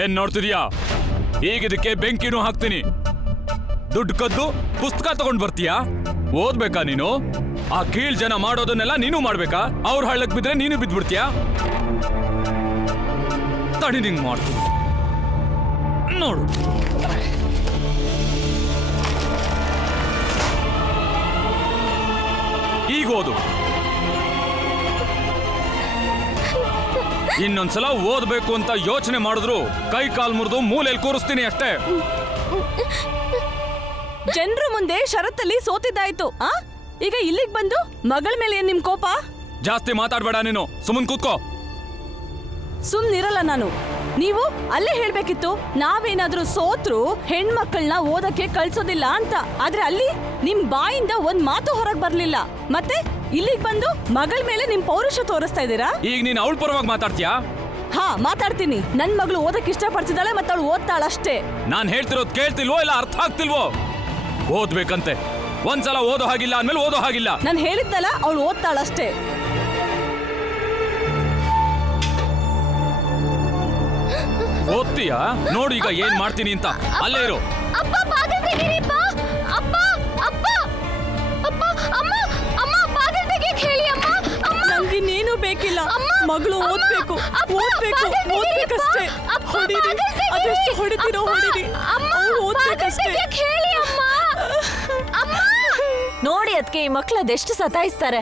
ಏನ್ ನೋಡ್ತಿದ್ಯಾ? ಈಗ ಇದಕ್ಕೆ ಬೆಂಕಿನೂ ಹಾಕ್ತೀನಿ. ದುಡ್ಡು ಕದ್ದು ಪುಸ್ತಕ ತಗೊಂಡ್ ಬರ್ತೀಯಾ? ಓದ್ಬೇಕಾ ನೀನು? ಆ ಕೀಳ್ ಜನ ಮಾಡೋದನ್ನೆಲ್ಲ ನೀನು ಮಾಡ್ಬೇಕಾ? ಅವ್ರ ಹಳ್ಳಕ್ ಬಿದ್ರೆ ನೀನು ಬಿದ್ಬಿಡ್ತೀಯಾ? ತಡಿ ನಿಂಗ್ ಮಾಡ್ತೀನಿ ನೋಡು. ಈಗ ಓದು. ಇನ್ನೊಂದ್ಸಲ ಓದ್ಬೇಕು ಅಂತ ಯೋಚನೆ ಮಾಡಿದ್ರು ಕೈ ಕಾಲ್ ಮುರಿದು ಮೂಲೆಯಲ್ಲಿ ಕೂರಿಸ್ತೀನಿ ಅಷ್ಟೇ. ಜನರ ಮುಂದೆ ಷರತ್ತಲ್ಲಿ ಸೋತಿದ್ದಾಯ್ತು. ಈಗ ಇಲ್ಲಿಗೆ ಬಂದು ಮಗಳ ಮೇಲೆ ಏನ್ ನಿಮ್ ಕೋಪ? ಜಾಸ್ತಿ ಮಾತಾಡ್ಬೇಡ ನೀನು, ಸುಮ್ಮನ್ ಕೂತ್ಕೋ. ಸುಮ್ನಿರಲ್ಲ ನಾನು. ನೀವು ಅಲ್ಲೇ ಹೇಳ್ಬೇಕಿತ್ತು, ನಾವೇನಾದ್ರೂ ಸೋತ್ರು ಹೆಣ್ಮಕ್ಳನ್ನ ಓದಕ್ಕೆ ಕಳ್ಸೋದಿಲ್ಲ ಅಂತ. ಆದ್ರೆ ಅಲ್ಲಿ ನಿಮ್ ಬಾಯಿಂದ ಒಂದ್ ಮಾತು ಹೊರಗ್ ಬರ್ಲಿಲ್ಲ. ಮತ್ತೆ ಇಲ್ಲಿಗೆ ಬಂದು ಮಗಳ ಮೇಲೆ ನಿಮ್ ಪೌರುಷ ತೋರಿಸ್ತಾ ಇದ್ದೀರಾ. ಈಗ ನೀನ್ ಅವಳ ಪರವಾಗಿ ಮಾತಾಡ್ತೀಯಾ? ಹಾ, ಮಾತಾಡ್ತೀನಿ. ನನ್ ಮಗಳು ಓದಕ್ ಇಷ್ಟಪಡ್ತಿದ್ದಾಳೆ, ಮತ್ತೆ ಅವಳು ಓದ್ತಾಳಷ್ಟೇ. ನಾನ್ ಹೇಳ್ತಿರೋದ್ ಕೇಳ್ತಿಲ್ವೋ ಇಲ್ಲ ಅರ್ಥ ಆಗ್ತಿಲ್ವೋ? ಓದ್ಬೇಕಂತೆ. ಒಂದ್ಸಲ ಓದೋ ಹಾಗಿಲ್ಲ ಅಂದ್ಮೇಲೆ ಓದೋ ಹಾಗಿಲ್ಲ. ನಾನು ಹೇಳಿದ್ದಲ್ಲ, ಅವಳು ಓದ್ತಾಳಷ್ಟೇ. ಓದ್ತೀಯಾ? ನೋಡಿ ಈಗ ಏನ್ ಮಾಡ್ತೀನಿ ಅಂತ. ಅಲ್ಲೇ ಇರು. ನಂಗಿನ್ನೇನು ಬೇಕಿಲ್ಲ. ಮಗಳು ಓದ್ಬೇಕು, ಓದ್ಬೇಕು, ಓದ್ಬೇಕಷ್ಟೇ. ಹೊಡಿರಿ, ಅದೆಷ್ಟು ಹೊಡಿತೀರೋ ಹೊಡಿರಿ, ಅವ್ಳು ಓದ್ಬೇಕಷ್ಟೇ. ನೋಡಿ ಅದಕ್ಕೆ ಈ ಮಕ್ಳು ಅದೆಷ್ಟು ಸತಾಯಿಸ್ತಾರೆ.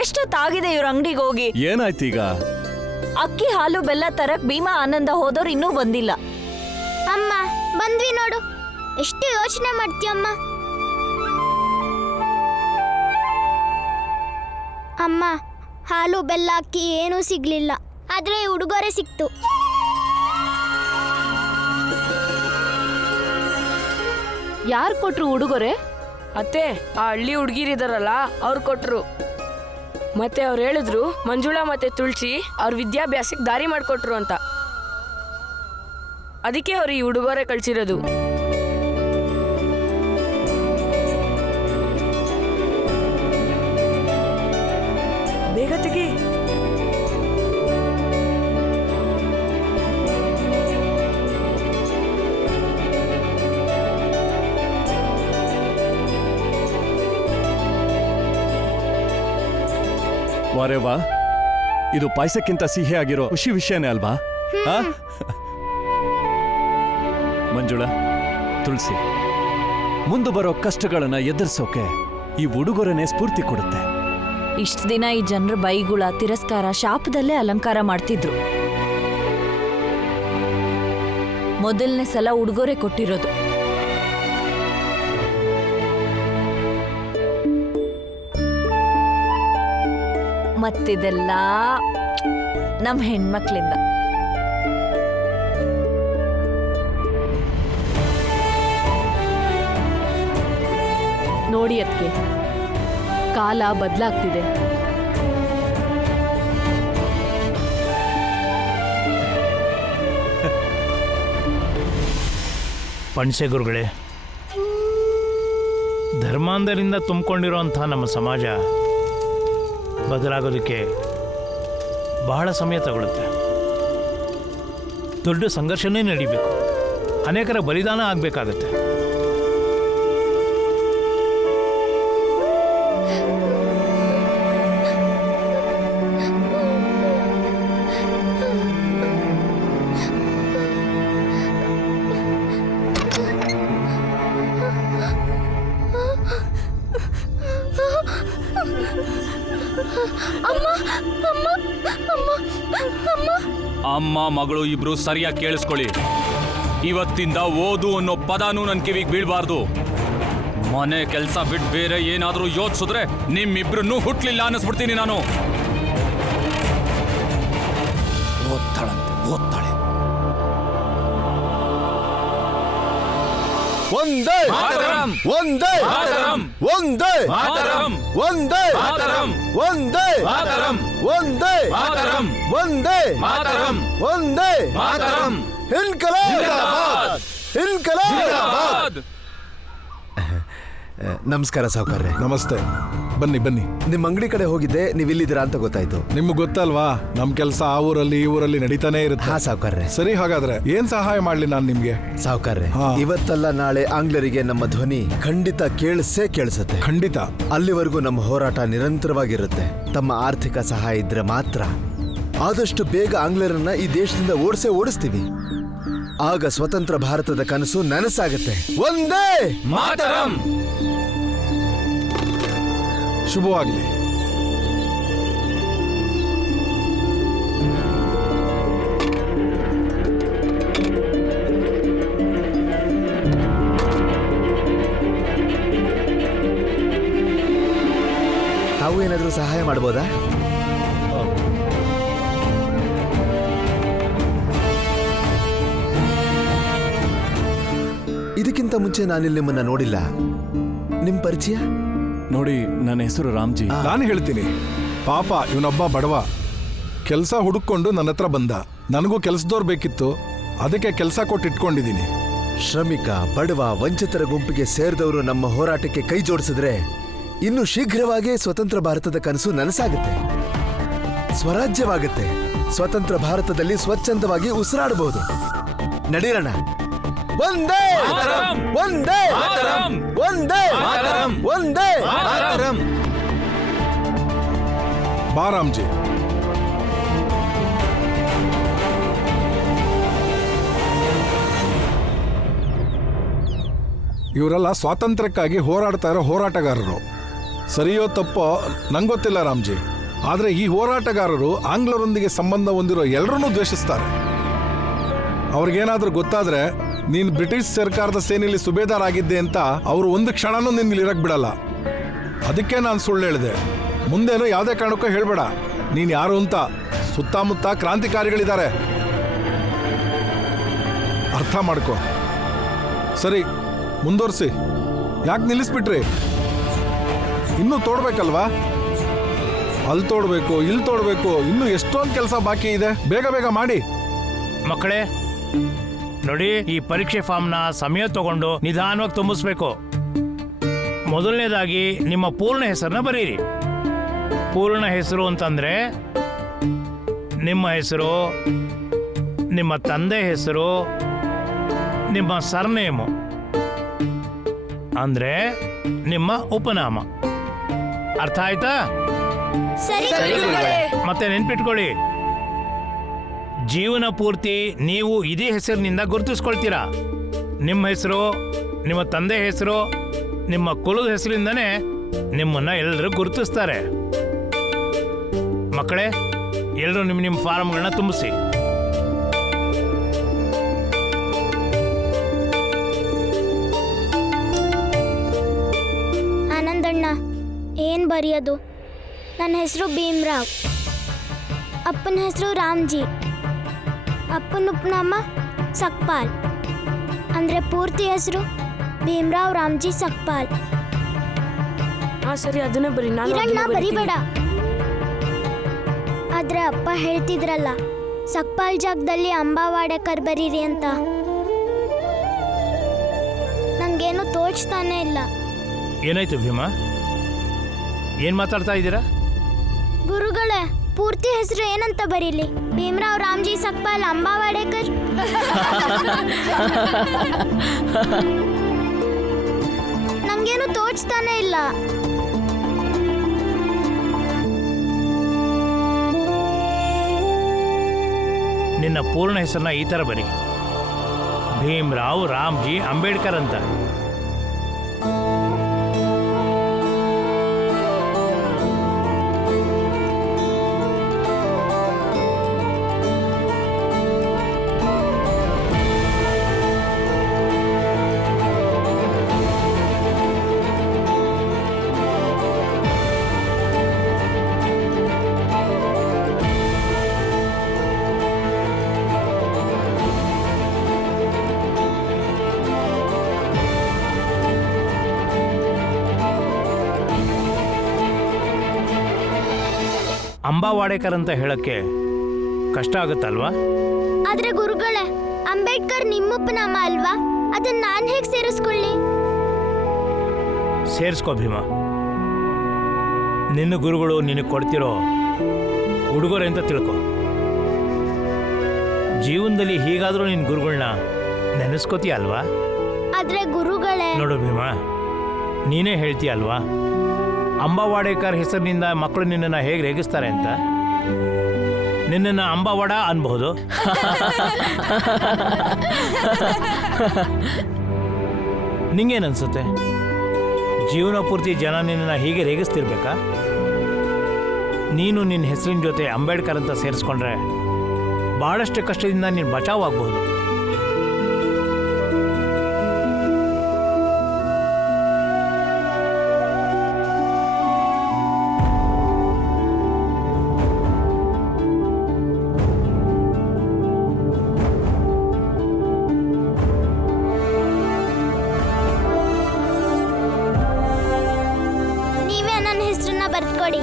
ಎಷ್ಟೊತ್ತಾಗಿದೆ ಇವ್ರ ಅಂಗಡಿಗೆ ಹೋಗಿ. ಏನಾಯ್ತು ಈಗ? ಅಕ್ಕಿ ಹಾಲು ಬೆಲ್ಲ ತರಕ್ ಭೀಮಾ ಆನಂದ ಹೋದವ್ರು ಇನ್ನೂ ಬಂದಿಲ್ಲ. ಅಮ್ಮ ಬಂದ್ವಿ ನೋಡು. ಎಷ್ಟು ಯೋಚನೆ ಮಾಡ್ತೀಯಮ್ಮ. ಅಮ್ಮ, ಹಾಲು ಬೆಲ್ಲ ಅಕ್ಕಿ ಏನೂ ಸಿಗ್ಲಿಲ್ಲ, ಆದ್ರೆ ಉಡುಗೊರೆ ಸಿಕ್ತು. ಯಾರು ಕೊಟ್ರು ಉಡುಗೊರೆ? ಅತ್ತೆ, ಆ ಹಳ್ಳಿ ಹುಡುಗಿರಿದಾರಲ್ಲ ಅವ್ರು ಕೊಟ್ರು. ಮತ್ತೆ ಅವ್ರು ಹೇಳಿದ್ರು ಮಂಜುಳಾ ಮತ್ತೆ ತುಳಸಿ ಅವ್ರ ವಿದ್ಯಾಭ್ಯಾಸಕ್ಕೆ ದಾರಿ ಮಾಡಿಕೊಟ್ರು ಅಂತ. ಅದಕ್ಕೆ ಅವ್ರು ಈ ಉಡುಗೊರೆ ಕಳ್ಸಿರೋದು. ಬೇಗ ತೆಗಿ. ವಾರೇ ವಾ, ಇದು ಪಾಯಸಕ್ಕಿಂತ ಸಿಹಿ ಆಗಿರೋ ಖುಷಿ ವಿಷಯನೇ ಅಲ್ವಾ? ಮಂಜುಳಾ, ತುಳಸಿ, ಮುಂದೆ ಬರೋ ಕಷ್ಟಗಳನ್ನ ಎದುರಿಸೋಕೆ ಈ ಉಡುಗೊರೆನೇ ಸ್ಫೂರ್ತಿ ಕೊಡುತ್ತೆ. ಇಷ್ಟ ದಿನ ಈ ಜನರ ಬೈಗುಳ, ತಿರಸ್ಕಾರ, ಶಾಪದಲ್ಲೇ ಅಲಂಕಾರ ಮಾಡ್ತಿದ್ರು. ಮೊದಲನೇ ಸಲ ಉಡುಗೊರೆ ಕೊಟ್ಟಿರೋದು. ಮತ್ತಿದೆಲ್ಲ ನಮ್ಮ ಹೆಣ್ಮಕ್ಳಿಂದ. ನೋಡಿ ಅದಕ್ಕೆ ಕಾಲ ಬದಲಾಗ್ತಿದೆ. ಪಣಸೆಗುರುಗಳೇ, ಧರ್ಮಾಂಧರಿಂದ ತುಂಬಿಕೊಂಡಿರುವಂಥ ನಮ್ಮ ಸಮಾಜ ಬದಲಾಗೋದಕ್ಕೆ ಬಹಳ ಸಮಯ ತಗೊಳುತ್ತೆ. ದೊಡ್ಡ ಸಂಘರ್ಷನೇ ನಡೀಬೇಕು, ಅನೇಕರ ಬಲಿದಾನ ಆಗಬೇಕಾಗತ್ತೆ. ಅಮ್ಮ ಮಗಳು ಇಬ್ರು ಸರಿಯಾಗಿ ಕೇಳಿಸ್ಕೊಳ್ಳಿ. ಇವತ್ತಿಂದ ಓದು ಅನ್ನೋ ಪದಾನು ನನ್ ಕಿವಿಗೆ ಬೀಳ್ಬಾರ್ದು. ಮನೆ ಕೆಲಸ ಬಿಟ್ಟು ಬೇರೆ ಏನಾದ್ರೂ ಯೋಚಿಸಿದ್ರೆ ನಿಮ್ಮಿಬ್ರನ್ನೂ ಹುಟ್ಲಿಲ್ಲ ಅನ್ನಿಸ್ಬಿಡ್ತೀನಿ ನಾನು. ಓದ್ತಾಳಂತೆ, ಓದ್ತಾಳೆ. ಒಂದೇ ಮಾತರಂ, ಒಂದೇ ಮಾತರಂ, ಒಂದೇ ಮಾತರಂ, ಒಂದೇ ಮಾತರಂ, ಒಂದೇ ಮಾತರಂ, ಒಂದೇ ಮಾತರಂ, ಒಂದೇ ಮಾತರಂ, ಒಂದೇ ಮಾತರಂ. ಇನ್ಕಲಾಬ್, ಇನ್ಕಲಾಬ್. ನಮಸ್ಕಾರ ಸಾವುಕಾರ್ರೆ. ನಮಸ್ತೆ. ಬನ್ನಿ ಬನ್ನಿ. ನಿಮ್ಮ ಅಂಗಡಿ ಕಡೆ ಹೋಗಿದ್ದೆ, ನೀವು ಇಲ್ಲಿದ್ದೀರಾ ಅಂತ ಗೊತ್ತಾಯ್ತು. ನಿಮ್ಗೆ ಗೊತ್ತಲ್ವಾ ನಮ್ ಕೆಲಸ ಆ ಊರಲ್ಲಿ ಈ ಊರಲ್ಲಿ ನಡೀತಾನೆ ಇರುತ್ತೆ. ಹಾ ಸಾವುಕಾರ್ರೆ. ಸರಿ, ಹಾಗಾದ್ರೆ ಏನ್ ಸಹಾಯ ಮಾಡ್ಲಿ ನಾನು ನಿಮ್ಗೆ? ಸಾವುಕಾರ್ರೆ, ಇವತ್ತಲ್ಲ ನಾಳೆ ಆಂಗ್ಲರಿಗೆ ನಮ್ಮ ಧ್ವನಿ ಖಂಡಿತ ಕೇಳಿಸುತ್ತೆ. ಖಂಡಿತ. ಅಲ್ಲಿವರೆಗೂ ನಮ್ಮ ಹೋರಾಟ ನಿರಂತರವಾಗಿರುತ್ತೆ. ತಮ್ಮ ಆರ್ಥಿಕ ಸಹಾಯ ಇದ್ರೆ ಮಾತ್ರ ಆದಷ್ಟು ಬೇಗ ಆಂಗ್ಲರನ್ನ ಈ ದೇಶದಿಂದ ಓಡಿಸ್ತೀವಿ. ಆಗ ಸ್ವತಂತ್ರ ಭಾರತದ ಕನಸು ನನಸಾಗುತ್ತೆ. ಒಂದೇ ಮಾತರಂ. ಶುಭವಾಗ್ಲಿ. ತಾವು ಏನಾದರೂ ಸಹಾಯ ಮಾಡ್ಬೋದಾ? ಇದಕ್ಕಿಂತ ಮುಂಚೆ ನಾನಿಲ್ಲಿ ನಿಮ್ಮನ್ನ ನೋಡಿಲ್ಲ. ನಿಮ್ ಪರಿಚಯ? ನೋಡಿ, ನನ್ನ ಹೆಸರು ರಾಮ್ಜಿ. ನಾನು ಹೇಳ್ತೀನಿ. ಪಾಪ ಇವನೊಬ್ಬ ಬಡವ, ಕೆಲಸ ಹುಡುಕೊಂಡು ನನ್ನ ಹತ್ರ ಬಂದ. ನನಗೂ ಕೆಲಸದವ್ರು ಬೇಕಿತ್ತು, ಅದಕ್ಕೆ ಕೆಲಸ ಕೊಟ್ಟು ಇಟ್ಕೊಂಡಿದ್ದೀನಿ. ಶ್ರಮಿಕ, ಬಡವ, ವಂಚಿತರ ಗುಂಪಿಗೆ ಸೇರಿದವರು ನಮ್ಮ ಹೋರಾಟಕ್ಕೆ ಕೈ ಜೋಡಿಸಿದ್ರೆ ಇನ್ನು ಶೀಘ್ರವಾಗಿ ಸ್ವತಂತ್ರ ಭಾರತದ ಕನಸು ನನಸಾಗುತ್ತೆ. ಸ್ವರಾಜ್ಯವಾಗುತ್ತೆ. ಸ್ವತಂತ್ರ ಭಾರತದಲ್ಲಿ ಸ್ವಚ್ಛಂದವಾಗಿ ಉಸಿರಾಡಬಹುದು. ನಡೀರಣ. ಒಂದೇ ಒಂದೇ ಒಂದೇ ಒಂದೇ. ಬಾ ರಾಮ್ಜಿ. ಇವರೆಲ್ಲ ಸ್ವಾತಂತ್ರ್ಯಕ್ಕಾಗಿ ಹೋರಾಡ್ತಾ ಇರೋ ಹೋರಾಟಗಾರರು. ಸರಿಯೋ ತಪ್ಪೋ ನಂಗೊತ್ತಿಲ್ಲ ರಾಮ್ಜಿ, ಆದ್ರೆ ಈ ಹೋರಾಟಗಾರರು ಆಂಗ್ಲರೊಂದಿಗೆ ಸಂಬಂಧ ಹೊಂದಿರೋ ಎಲ್ಲರನ್ನೂ ದ್ವೇಷಿಸ್ತಾರೆ. ಅವ್ರಿಗೇನಾದ್ರೂ ಗೊತ್ತಾದ್ರೆ ನೀನು ಬ್ರಿಟಿಷ್ ಸರ್ಕಾರದ ಸೇನೆಯಲ್ಲಿ ಸುಬೇದಾರ್ ಆಗಿದ್ದೆ ಅಂತ ಅವರು ಒಂದು ಕ್ಷಣನೂ ನಿನ್ಗೆ ಇರಕ್ ಬಿಡಲ್ಲ. ಅದಕ್ಕೆ ನಾನು ಸುಳ್ಳು ಹೇಳಿದೆ. ಮುಂದೇನು ಯಾವುದೇ ಕಾರಣಕ್ಕೂ ಹೇಳ್ಬೇಡ ನೀನು ಯಾರು ಅಂತ. ಸುತ್ತಮುತ್ತ ಕ್ರಾಂತಿಕಾರಿಗಳಿದ್ದಾರೆ, ಅರ್ಥ ಮಾಡ್ಕೊ. ಸರಿ, ಮುಂದುವರ್ಸಿ. ಯಾಕೆ ನಿಲ್ಲಿಸ್ಬಿಟ್ರಿ? ಇನ್ನೂ ತೋಡ್ಬೇಕಲ್ವಾ? ಅಲ್ಲಿ ತೋಡ್ಬೇಕು, ಇಲ್ಲಿ ತೋಡ್ಬೇಕು, ಇನ್ನೂ ಎಷ್ಟೊಂದು ಕೆಲಸ ಬಾಕಿ ಇದೆ. ಬೇಗ ಬೇಗ ಮಾಡಿ. ಮಕ್ಕಳೇ ನೋಡಿ, ಈ ಪರೀಕ್ಷೆ ಫಾರ್ಮ್ನ ಸಮಯ ತಗೊಂಡು ನಿಧಾನವಾಗಿ ತುಂಬಿಸ್ಬೇಕು. ಮೊದಲನೇದಾಗಿ ನಿಮ್ಮ ಪೂರ್ಣ ಹೆಸರನ್ನ ಬರೀರಿ. ಪೂರ್ಣ ಹೆಸರು ಅಂತಂದ್ರೆ ನಿಮ್ಮ ಹೆಸರು, ನಿಮ್ಮ ತಂದೆ ಹೆಸರು, ನಿಮ್ಮ ಸರ್ನೇಮು ಅಂದ್ರೆ ನಿಮ್ಮ ಉಪನಾಮ. ಅರ್ಥ ಆಯ್ತಾ? ಮತ್ತೆ ನೆನ್ಪಿಟ್ಕೊಳ್ಳಿ, ಜೀವನ ಪೂರ್ತಿ ನೀವು ಇದೇ ಹೆಸರಿನಿಂದ ಗುರುತಿಸ್ಕೊಳ್ತೀರಾ. ನಿಮ್ಮ ಹೆಸರು, ನಿಮ್ಮ ತಂದೆ ಹೆಸರು, ನಿಮ್ಮ ಕುಲದ ಹೆಸರಿಂದನೇ ನಿಮ್ಮನ್ನ ಎಲ್ಲರೂ ಗುರುತಿಸ್ತಾರೆ. ಮಕ್ಕಳೇ, ಎಲ್ಲರೂ ನಿಮ್ಮ ಫಾರ್ಮ್ಗಳನ್ನ ತುಂಬಿಸಿ. ಆನಂದಣ್ಣ, ಏನ್ ಬರೆಯೋದು? ನನ್ನ ಹೆಸರು ಭೀಮ್ರಾವ್, ಅಪ್ಪನ ಹೆಸರು ರಾಮ್ಜಿ, ಅಪ್ಪನ ಉಪನಾಮ ಸಕ್ಪಾಲ್. ಅಂದ್ರೆ ಪೂರ್ತಿ ಹೆಸರು ಭೀಮ್ರಾವ್ ರಾಮ್ಜಿ ಸಕ್ಪಾಲ್. ಸರಿ, ಅದನ್ನೇ ಬರೀ. ಬರಿಬೇಡ. ಆದ್ರೆ ಅಪ್ಪ ಹೇಳ್ತಿದ್ರಲ್ಲ, ಸಕ್ಪಾಲ್ ಜಾಗದಲ್ಲಿ ಅಂಬಾವಾಡೇಕರ್ ಬರೀರಿ ಅಂತ. ನಂಗೇನು ತೋಚ್ತಾನೆ ಇಲ್ಲ. ಏನಾಯ್ತು ಭೀಮಾ? ಏನ್ ಮಾತಾಡ್ತಾ ಇದ್ದೀರಾ? ಗುರುಗಳೇ, ಪೂರ್ತಿ ಹೆಸರು ಏನಂತ ಬರೀಲಿ? ಭೀಮ್ರಾವ್ ರಾಮ್ಜಿ ಸಕ್ಪಾಲ್ ಅಂಬಾವಾಡೇಕರ್. ನಂಗೇನು ತೋಚ್ತಾನೆ ಇಲ್ಲ. ನಿನ್ನ ಪೂರ್ಣ ಹೆಸರನ್ನ ಈ ತರ ಬರಿ: ಭೀಮ್ರಾವ್ ರಾಮ್ಜಿ ಅಂಬೇಡ್ಕರ್ ಅಂತ. ಅಂಬಾವಾಡೇಕರ್ ಅಂತ ಹೇಳಕ್ಕೆ ಕಷ್ಟ ಆಗುತ್ತಲ್ವಾ? ಆದ್ರೆ ಗುರುಗಳೇ, ಅಂಬೇಡ್ಕರ್ ನಿಮ್ಮಪ್ಪನಾಮ ಅಲ್ವಾ? ಅದನ್ನ ನಾನು ಹೇಗೆ ಸೇರಿಸ್ಕೊಳ್ಳಿ? ಸೇರಿಸ್ಕೋ ಭೀಮಾ. ನಿನ್ನ ಗುರುಗಳು ನಿನಗೆ ಕೊಡ್ತಿರೋ ಉಡುಗೊರೆ ಅಂತ ತಿಳ್ಕೊ. ಜೀವನದಲ್ಲಿ ಹೀಗಾದರೂ ನಿನ್ನ ಗುರುಗಳನ್ನ ನೆನೆಸ್ಕೋತೀಯ ಅಲ್ವಾ? ಆದ್ರೆ ಗುರುಗಳೇ, ನೋಡು ಭೀಮಾ, ನೀನೇ ಹೇಳ್ತೀಯ ಅಲ್ವಾ, ಅಂಬಾವಾಡೇಕರ್ ಹೆಸರಿನಿಂದ ಮಕ್ಕಳು ನಿನ್ನನ್ನು ಹೇಗೆ ರೇಗಿಸ್ತಾರೆ ಅಂತ. ನಿನ್ನನ್ನು ಅಂಬಾವಾಡ ಅನ್ಬಹುದು. ನಿಂಗೇನನ್ಸುತ್ತೆ? ಜೀವನ ಪೂರ್ತಿ ಜನ ನಿನ್ನನ್ನು ಹೀಗೆ ರೇಗಿಸ್ತಿರ್ಬೇಕಾ? ನೀನು ನಿನ್ನ ಹೆಸರಿನ ಜೊತೆ ಅಂಬೇಡ್ಕರ್ ಅಂತ ಸೇರಿಸ್ಕೊಂಡ್ರೆ ಬಹಳಷ್ಟು ಕಷ್ಟದಿಂದ ನೀನು ಬಚಾವಾಗಬಹುದು. ನೀವೇ ನನ್ನ ಹೆಸರನ್ನ ಬರ್ಕೊಡಿ.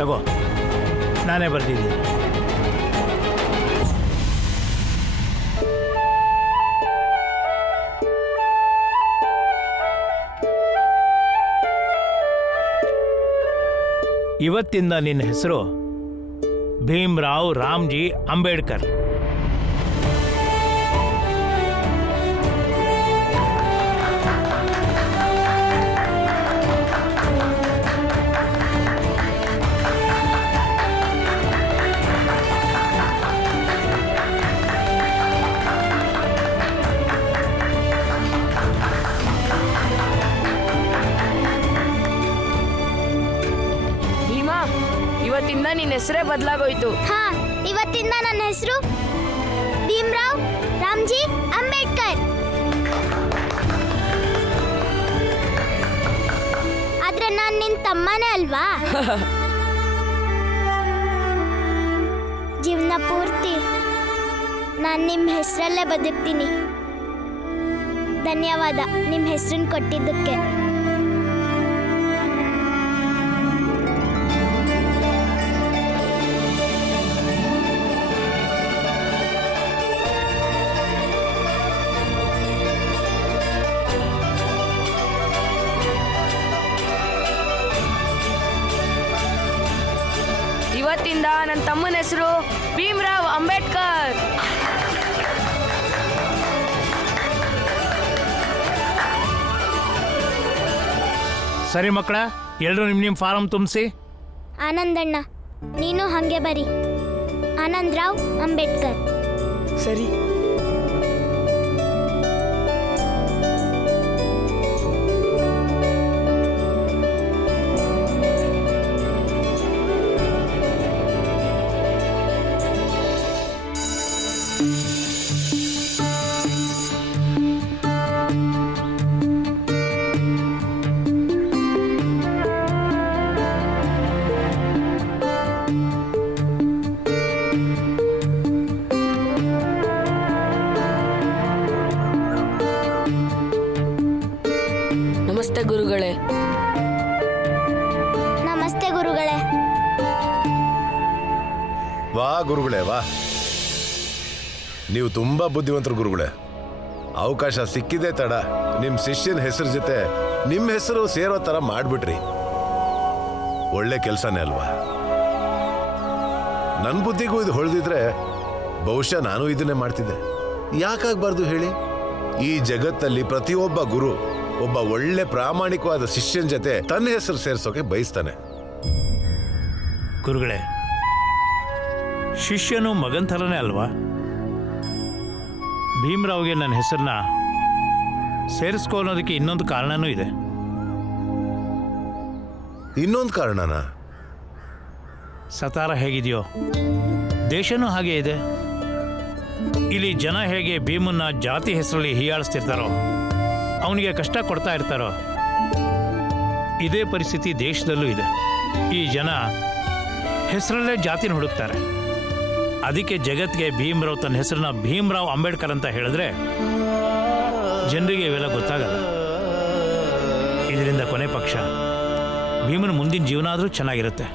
ತಗೋ, ನಾನೇ ಬರ್ತಿದ್ದೀನಿ. ಇವತ್ತಿಂದ ನಿನ್ನ ಹೆಸರು ಭೀಮ್ರಾವ್ ರಾಮ್ಜಿ ಅಂಬೇಡ್ಕರ್. ಇವತ್ತಿಂದ ನಿನ್ನ ಹೆಸರೇ ಬದಲಾಗೋಯ್ತು. ಹಾ, ಇವತ್ತಿಂದ ನನ್ನ ಹೆಸರು ಭೀಮ್ರಾವ್ ರಾಮ್ಜಿ ಅಂಬೇಡ್ಕರ್. ಆದ್ರೆ ನಾನು ನಿನ್ ತಮ್ಮನೇ ಅಲ್ವಾ? ಜೀವನ ಪೂರ್ತಿ ನಾನು ನಿಮ್ಮ ಹೆಸರಲ್ಲೇ ಬದುಕ್ತೀನಿ. ಧನ್ಯವಾದ ನಿಮ್ಮ ಹೆಸರನ್ನ ಕೊಟ್ಟಿದ್ದಕ್ಕೆ. ಇವತ್ತಿಂದ ನನ್ನ ತಮ್ಮನ ಹೆಸರು ಭೀಮ್ರಾವ್ ಅಂಬೇಡ್ಕರ್. ಸರಿ ಮಕ್ಕಳ, ಎಲ್ಲರೂ ನಿಮ್ಮ ಫಾರಂ ತುಂಬಿಸಿ. ಆನಂದಣ್ಣ, ನೀನು ಹಾಗೆ ಬರಿ. ಆನಂದರಾವ್ ಅಂಬೇಡ್ಕರ್. ಸರಿ. ನಮಸ್ತೆ ಗುರುಗಳೇ. ನಮಸ್ತೆ ಗುರುಗಳೇ. ವಾ ಗುರುಗಳೇ ವಾ, ನೀವು ತುಂಬಾ ಬುದ್ಧಿವಂತರು ಗುರುಗಳೇ. ಅವಕಾಶ ಸಿಕ್ಕಿದೆ ತಡ, ನಿಮ್ಮ ಶಿಷ್ಯನ ಹೆಸರು ಜೊತೆ ನಿಮ್ಮ ಹೆಸರು ಸೇರೋ ಥರ ಮಾಡಿಬಿಟ್ರಿ. ಒಳ್ಳೆ ಕೆಲಸನೇ ಅಲ್ವಾ? ನನ್ನ ಬುದ್ಧಿಗೂ ಇದು ಹೊಳೆದಿದ್ರೆ ಬಹುಶಃ ನಾನು ಇದನ್ನೇ ಮಾಡ್ತಿದ್ದೆ. ಯಾಕಾಗಬಾರ್ದು ಹೇಳಿ? ಈ ಜಗತ್ತಲ್ಲಿ ಪ್ರತಿಯೊಬ್ಬ ಗುರು ಒಬ್ಬ ಒಳ್ಳೆ ಪ್ರಾಮಾಣಿಕವಾದ ಶಿಷ್ಯನ ಜೊತೆ ತನ್ನ ಹೆಸರು ಸೇರಿಸೋಕೆ ಬಯಸ್ತಾನೆ. ಗುರುಗಳೇ, ಶಿಷ್ಯನು ಮಗನ ಥರನೇ ಅಲ್ವಾ? ಭೀಮರಾವ್ಗೆ ನನ್ನ ಹೆಸರನ್ನ ಸೇರಿಸ್ಕೊಳ್ಳೋದಕ್ಕೆ ಇನ್ನೊಂದು ಕಾರಣನೂ ಇದೆ. ಇನ್ನೊಂದು ಕಾರಣನಾ? ಸತಾರ ಹೇಗಿದೆಯೋ ದೇಶನೂ ಹಾಗೆ ಇದೆ. ಇಲ್ಲಿ ಜನ ಹೇಗೆ ಭೀಮನ್ನ ಜಾತಿ ಹೆಸರಲ್ಲಿ ಹೀಯಾಳಿಸ್ತಿರ್ತಾರೋ, ಅವನಿಗೆ ಕಷ್ಟ ಕೊಡ್ತಾ ಇರ್ತಾರೋ, ಇದೇ ಪರಿಸ್ಥಿತಿ ದೇಶದಲ್ಲೂ ಇದೆ. ಈ ಜನ ಹೆಸರಲ್ಲೇ ಜಾತಿನ ಹುಡುಕ್ತಾರೆ. ಅದಕ್ಕೆ ಜಗತ್ಗೆ ಭೀಮರಾವ್ ತನ್ನ ಹೆಸರನ್ನ ಭೀಮರಾವ್ ಅಂಬೇಡ್ಕರ್ ಅಂತ ಹೇಳಿದ್ರೆ ಜನರಿಗೆ ಇವೆಲ್ಲ ಗೊತ್ತಾಗಲ್ಲ. ಇದರಿಂದ ಕೊನೆ ಪಕ್ಷ ಭೀಮನ ಮುಂದಿನ ಜೀವನ ಆದರೂ ಚೆನ್ನಾಗಿರುತ್ತೆ.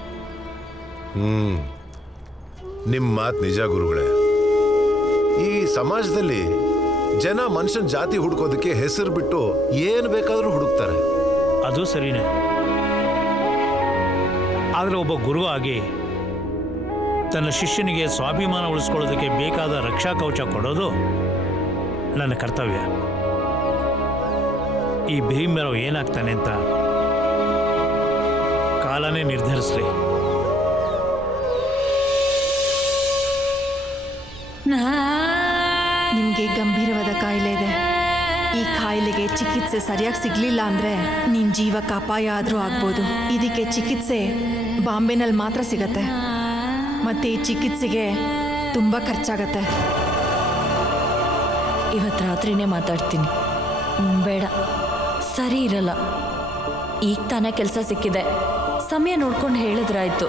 ನಿಮ್ಮ ಮಾತು ನಿಜ ಗುರುಗಳೇ. ಈ ಸಮಾಜದಲ್ಲಿ ಜನ ಮನುಷ್ಯನ ಜಾತಿ ಹುಡುಕೋದಕ್ಕೆ ಹೆಸರು ಬಿಟ್ಟು ಏನು ಬೇಕಾದರೂ ಹುಡುಕ್ತಾರೆ. ಅದು ಸರಿನೇ. ಆದರೆ ಒಬ್ಬ ಗುರು ಆಗಿ ತನ್ನ ಶಿಷ್ಯನಿಗೆ ಸ್ವಾಭಿಮಾನ ಉಳಿಸ್ಕೊಳ್ಳೋದಕ್ಕೆ ಬೇಕಾದ ರಕ್ಷಾ ಕವಚ ಕೊಡೋದು ನನ್ನ ಕರ್ತವ್ಯ. ಈ ಭೀಮರಾವ್ ಏನಾಗ್ತಾನೆ ಅಂತ ಕಾಲನೇ ನಿರ್ಧರಿಸ್ಲಿ. ನಿಮಗೆ ಗಂಭೀರವಾದ ಕಾಯಿಲೆ ಇದೆ. ಈ ಕಾಯಿಲೆಗೆ ಚಿಕಿತ್ಸೆ ಸರಿಯಾಗಿ ಸಿಗ್ಲಿಲ್ಲ ಅಂದ್ರೆ ನಿನ್ ಜೀವಕ್ಕೆ ಅಪಾಯ ಆದ್ರೂ ಆಗ್ಬೋದು. ಇದಕ್ಕೆ ಚಿಕಿತ್ಸೆ ಬಾಂಬೆನಲ್ಲಿ ಮಾತ್ರ ಸಿಗತ್ತೆ. ಮತ್ತೆ ಈ ಚಿಕಿತ್ಸೆಗೆ ತುಂಬಾ ಖರ್ಚಾಗತ್ತೆ. ಇವತ್ತು ರಾತ್ರಿನೇ ಮಾತಾಡ್ತೀನಿ. ಬೇಡ, ಸರಿ ಇರಲ್ಲ. ಈಗ ತಾನೇ ಕೆಲಸ ಸಿಕ್ಕಿದೆ, ಸಮಯ ನೋಡ್ಕೊಂಡು ಹೇಳಿದ್ರಾಯ್ತು.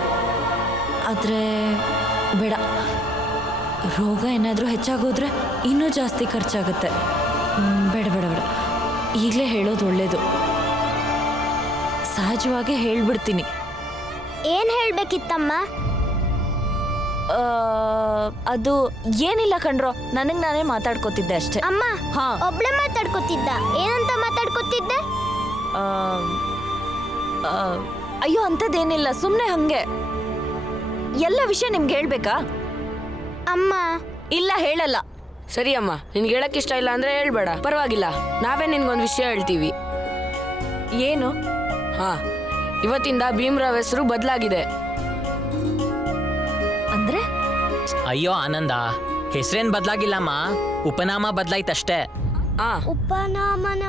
ಆದರೆ ಬೇಡ, ರೋಗ ಏನಾದರೂ ಹೆಚ್ಚಾಗೋದ್ರೆ ಇನ್ನೂ ಜಾಸ್ತಿ ಖರ್ಚಾಗುತ್ತೆ. ಬೇಡ ಬೇಡ ಬೇಡ, ಈಗಲೇ ಹೇಳೋದು ಒಳ್ಳೇದು. ಸಹಜವಾಗಿ ಹೇಳ್ಬಿಡ್ತೀನಿ. ಏನ್ ಹೇಳ್ಬೇಕಿತ್ತಮ್ಮ? ಅದು ಏನಿಲ್ಲ ಕಣ್ರೋ, ನನಗೆ ನಾನೇ ಮಾತಾಡ್ಕೋತಿದ್ದೆ ಅಷ್ಟೇ. ಅಮ್ಮ, ಹಾ, ಒಬ್ಳೆ ಮಾತಾಡ್ಕೋತಿದ್ದ? ಏನಂತ ಮಾತಾಡ್ಕೋತಿದ್ದೆ? ಅಯ್ಯೋ ಅಂಥದ್ದೇನಿಲ್ಲ, ಸುಮ್ಮನೆ ಹಂಗೆ. ಎಲ್ಲ ವಿಷಯ ನಿಮ್ಗೆ ಹೇಳ್ಬೇಕಾ? ಅಮ್ಮ ಇಲ್ಲ, ಹೇಳಲ್ಲ. ಸರಿ ಅಮ್ಮ, ನಿನ್ಗೆ ಹೇಳಕ್ ಇಷ್ಟ ಇಲ್ಲ ಅಂದ್ರೆ ಹೇಳ್ಬೇಡ, ಪರವಾಗಿಲ್ಲ. ನಾವೇ ನಿನ್ಗೊಂದು ವಿಷಯ ಹೇಳ್ತೀವಿ. ಏನು? ಹಾ, ಇವತ್ತಿಂದ ಭೀಮರಾವ್ ಹೆಸರು ಬದಲಾಗಿದೆ. ಅಂದ್ರೆ? ಅಯ್ಯೋ ಆನಂದ, ಹೆಸರೇನ್ ಬದಲಾಗಿಲ್ಲಮ್ಮ, ಉಪನಾಮ ಬದಲಾಯ್ತಷ್ಟೇ. ಉಪನಾಮನ?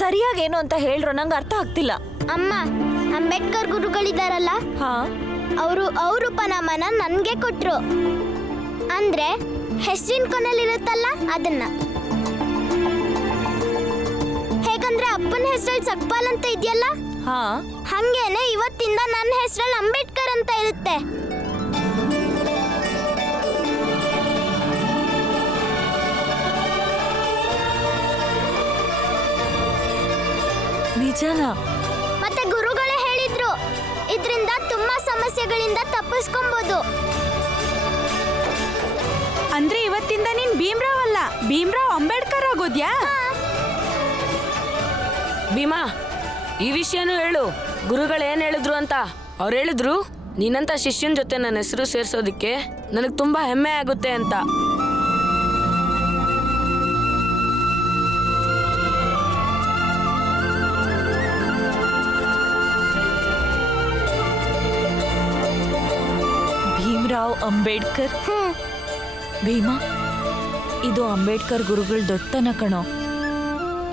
ಸರಿಯಾಗೇನು ಅಂತ ಹೇಳ್ರೋ, ನಂಗೆ ಅರ್ಥ ಆಗ್ತಿಲ್ಲ. ಅಮ್ಮ, ಅಂಬೇಡ್ಕರ್ ಗುರುಗಳಿದಾರಲ್ಲ, ಅವ್ರ ಉಪನಾಮನ ನನ್ಗೆ ಕೊಟ್ರು. ಅಂದ್ರೆ ಹೆಸರಿನ ಕೊನೆಯಲ್ಲಿರುತ್ತಲ್ಲ ಅದನ್ನ. ಹೇಗಂದ್ರೆ ಅಪ್ಪನ ಹೆಸರಲ್ಲಿ ಸಕ್ಪಾಲ್ ಅಂತ ಇದೆಯಲ್ಲ, ಹಂಗೇನೆ ಇವತ್ತಿಂದ ನನ್ನ ಹೆಸರಲ್ಲಿ ಅಂಬೇಡ್ಕರ್ ಅಂತ ಇರುತ್ತೆ. ನಿಜನಾ? ಮತ್ತೆ ಗುರುಗಳೇ ಹೇಳಿದ್ರು, ಇದರಿಂದ ತುಂಬಾ ಸಮಸ್ಯೆಗಳಿಂದ ತಪ್ಪಿಸ್ಕೊಬಹುದು. ಅಂದ್ರೆ ಇವತ್ತಿಂದ ನೀನ್ ಭೀಮರಾವ್ ಅಲ್ಲ, ಭೀಮರಾವ್ ಅಂಬೇಡ್ಕರ್ ಆಗೋದ್ಯಾ? ಭೀಮಾ, ಈ ವಿಷಯನೂ ಹೇಳು, ಗುರುಗಳು ಏನ್ ಹೇಳಿದ್ರು ಅಂತ. ಅವ್ರು ಹೇಳಿದ್ರು, ನೀನಂತ ಶಿಷ್ಯನ ಜೊತೆ ನನ್ನ ಹೆಸರು ಸೇರ್ಸೋದಕ್ಕೆ ನನಗೆ ತುಂಬಾ ಹೆಮ್ಮೆ ಆಗುತ್ತೆ ಅಂತ. ಭೀಮರಾವ್ ಅಂಬೇಡ್ಕರ್. ಭೀಮಾ, ಇದು ಅಂಬೇಡ್ಕರ್ ಗುರುಗಳ ದೊಡ್ಡತನ ಕಣೋ.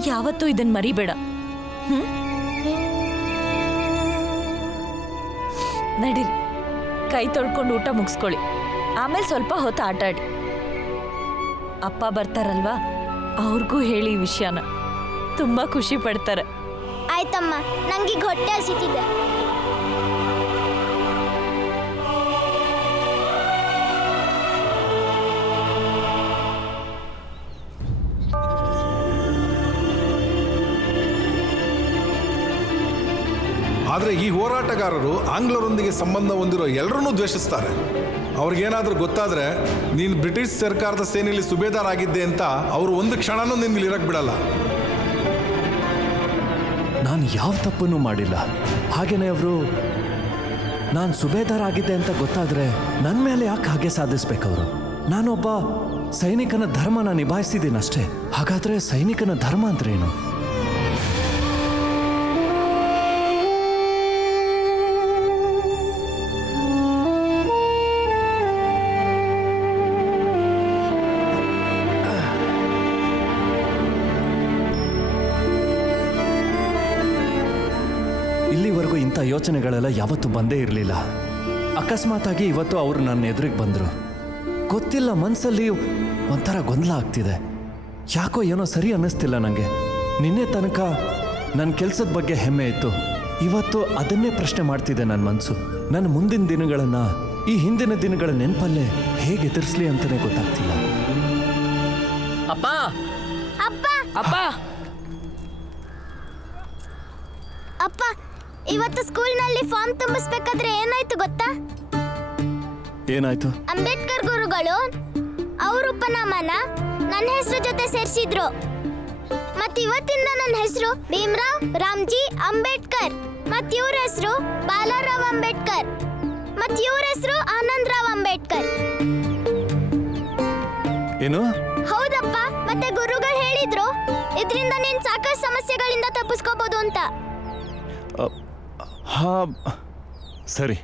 ಯಾವತ್ತೂ ಇದನ್ನ ಮರಿಬೇಡ. ನಡೀರಿ, ಕೈ ತೊಳ್ಕೊಂಡು ಊಟ ಮುಗಿಸ್ಕೊಳ್ಳಿ. ಆಮೇಲೆ ಸ್ವಲ್ಪ ಹೊತ್ತು ಆಟ ಆಡಿ. ಅಪ್ಪ ಬರ್ತಾರಲ್ವಾ, ಅವ್ರಿಗೂ ಹೇಳಿ ಈ ವಿಷಯನ. ತುಂಬಾ ಖುಷಿ ಪಡ್ತಾರೆ. ಆಯ್ತಮ್ಮ, ನಂಗೀಗ ಹೊಟ್ಟೆ ಹಸಿತಿದೆ. ಆದರೆ ಈ ಹೋರಾಟಗಾರರು ಆಂಗ್ಲರೊಂದಿಗೆ ಸಂಬಂಧ ಹೊಂದಿರೋ ಎಲ್ಲರನ್ನೂ ದ್ವೇಷಿಸ್ತಾರೆ. ಅವ್ರಿಗೇನಾದ್ರೂ ಗೊತ್ತಾದ್ರೆ ನೀನು ಬ್ರಿಟಿಷ್ ಸರ್ಕಾರದ ಸೇನೆಯಲ್ಲಿ ಸುಬೇದಾರ್ ಆಗಿದ್ದೆ ಅಂತ ಅವರು ಒಂದು ಕ್ಷಣನೂ ನಿನ್ಗೆ ಇರಕ್ ಬಿಡಲ್ಲ. ನಾನು ಯಾವ ತಪ್ಪನ್ನು ಮಾಡಿಲ್ಲ. ಹಾಗೇನೆ ಅವರು ನಾನು ಸುಬೇದಾರ್ ಆಗಿದ್ದೆ ಅಂತ ಗೊತ್ತಾದ್ರೆ ನನ್ನ ಮೇಲೆ ಯಾಕೆ ಹಾಗೆ ಸಾಧಿಸ್ಬೇಕವರು? ನಾನೊಬ್ಬ ಸೈನಿಕನ ಧರ್ಮನ ನಿಭಾಯಿಸಿದ್ದೀನಷ್ಟೇ. ಹಾಗಾದ್ರೆ ಸೈನಿಕನ ಧರ್ಮ ಅಂದ್ರೇನು? ಇಲ್ಲಿವರೆಗೂ ಇಂಥ ಯೋಚನೆಗಳೆಲ್ಲ ಯಾವತ್ತೂ ಬಂದೇ ಇರಲಿಲ್ಲ. ಅಕಸ್ಮಾತಾಗಿ ಇವತ್ತು ಅವರು ನನ್ನ ಎದುರಿಗೆ ಬಂದರು. ಗೊತ್ತಿಲ್ಲ, ಮನಸ್ಸಲ್ಲಿ ಒಂಥರ ಗೊಂದಲ ಆಗ್ತಿದೆ. ಯಾಕೋ ಏನೋ ಸರಿ ಅನ್ನಿಸ್ತಿಲ್ಲ ನನಗೆ. ನಿನ್ನೆ ತನಕ ನನ್ನ ಕೆಲಸದ ಬಗ್ಗೆ ಹೆಮ್ಮೆ ಇತ್ತು, ಇವತ್ತು ಅದನ್ನೇ ಪ್ರಶ್ನೆ ಮಾಡ್ತಿದೆ ನನ್ನ ಮನಸ್ಸು. ನನ್ನ ಮುಂದಿನ ದಿನಗಳನ್ನು ಈ ಹಿಂದಿನ ದಿನಗಳ ನೆನಪಲ್ಲೇ ಹೇಗೆ ಎದುರಿಸ್ಲಿ ಅಂತಲೇ ಗೊತ್ತಾಗ್ತಿಲ್ಲ. ಅಪ್ಪ ಅಪ್ಪ ಅಪ್ಪ ಅಪ್ಪ, ಇವತ್ತು ಸ್ಕೂಲ್ನಲ್ಲಿ ಫಾರ್ಮ್ ತುಂಬಿಸ್ಬೇಕಾದ್ರೆ ಏನಾಯ್ತು ಗೊತ್ತಾ? ಏನಾಯ್ತು? ಅಂಬೇಡ್ಕರ್ ಗುರುಗಳು ಅವ್ರ ಉಪನಾಮನ ನನ್ನ ಹೆಸರು ಜೊತೆ ಸೇರಿಸಿದ್ರು. ಮತ್ ಇವತ್ತಿಂದ ನನ್ನ ಹೆಸರು ಭೀಮ್ರಾವ್ ರಾಮ್ಜಿ ಅಂಬೇಡ್ಕರ್, ಮತ್ ಇವ್ರ ಹೆಸರು ಬಾಲರಾವ್ ಅಂಬೇಡ್ಕರ್, ಮತ್ ಇವ್ರ ಹೆಸರು ಆನಂದ್ ರಾವ್ ಅಂಬೇಡ್ಕರ್. ಏನು? ಹೌದಪ್ಪ. ಮತ್ತೆ ಗುರುಗಳು ಹೇಳಿದ್ರು ಇದರಿಂದ ನೀನ್ ಸಾಕಷ್ಟು ಸಮಸ್ಯೆಗಳಿಂದ ತಪ್ಪಿಸ್ಕೋಬಹುದು ಅಂತ. ಹಾ, ಸರಿ.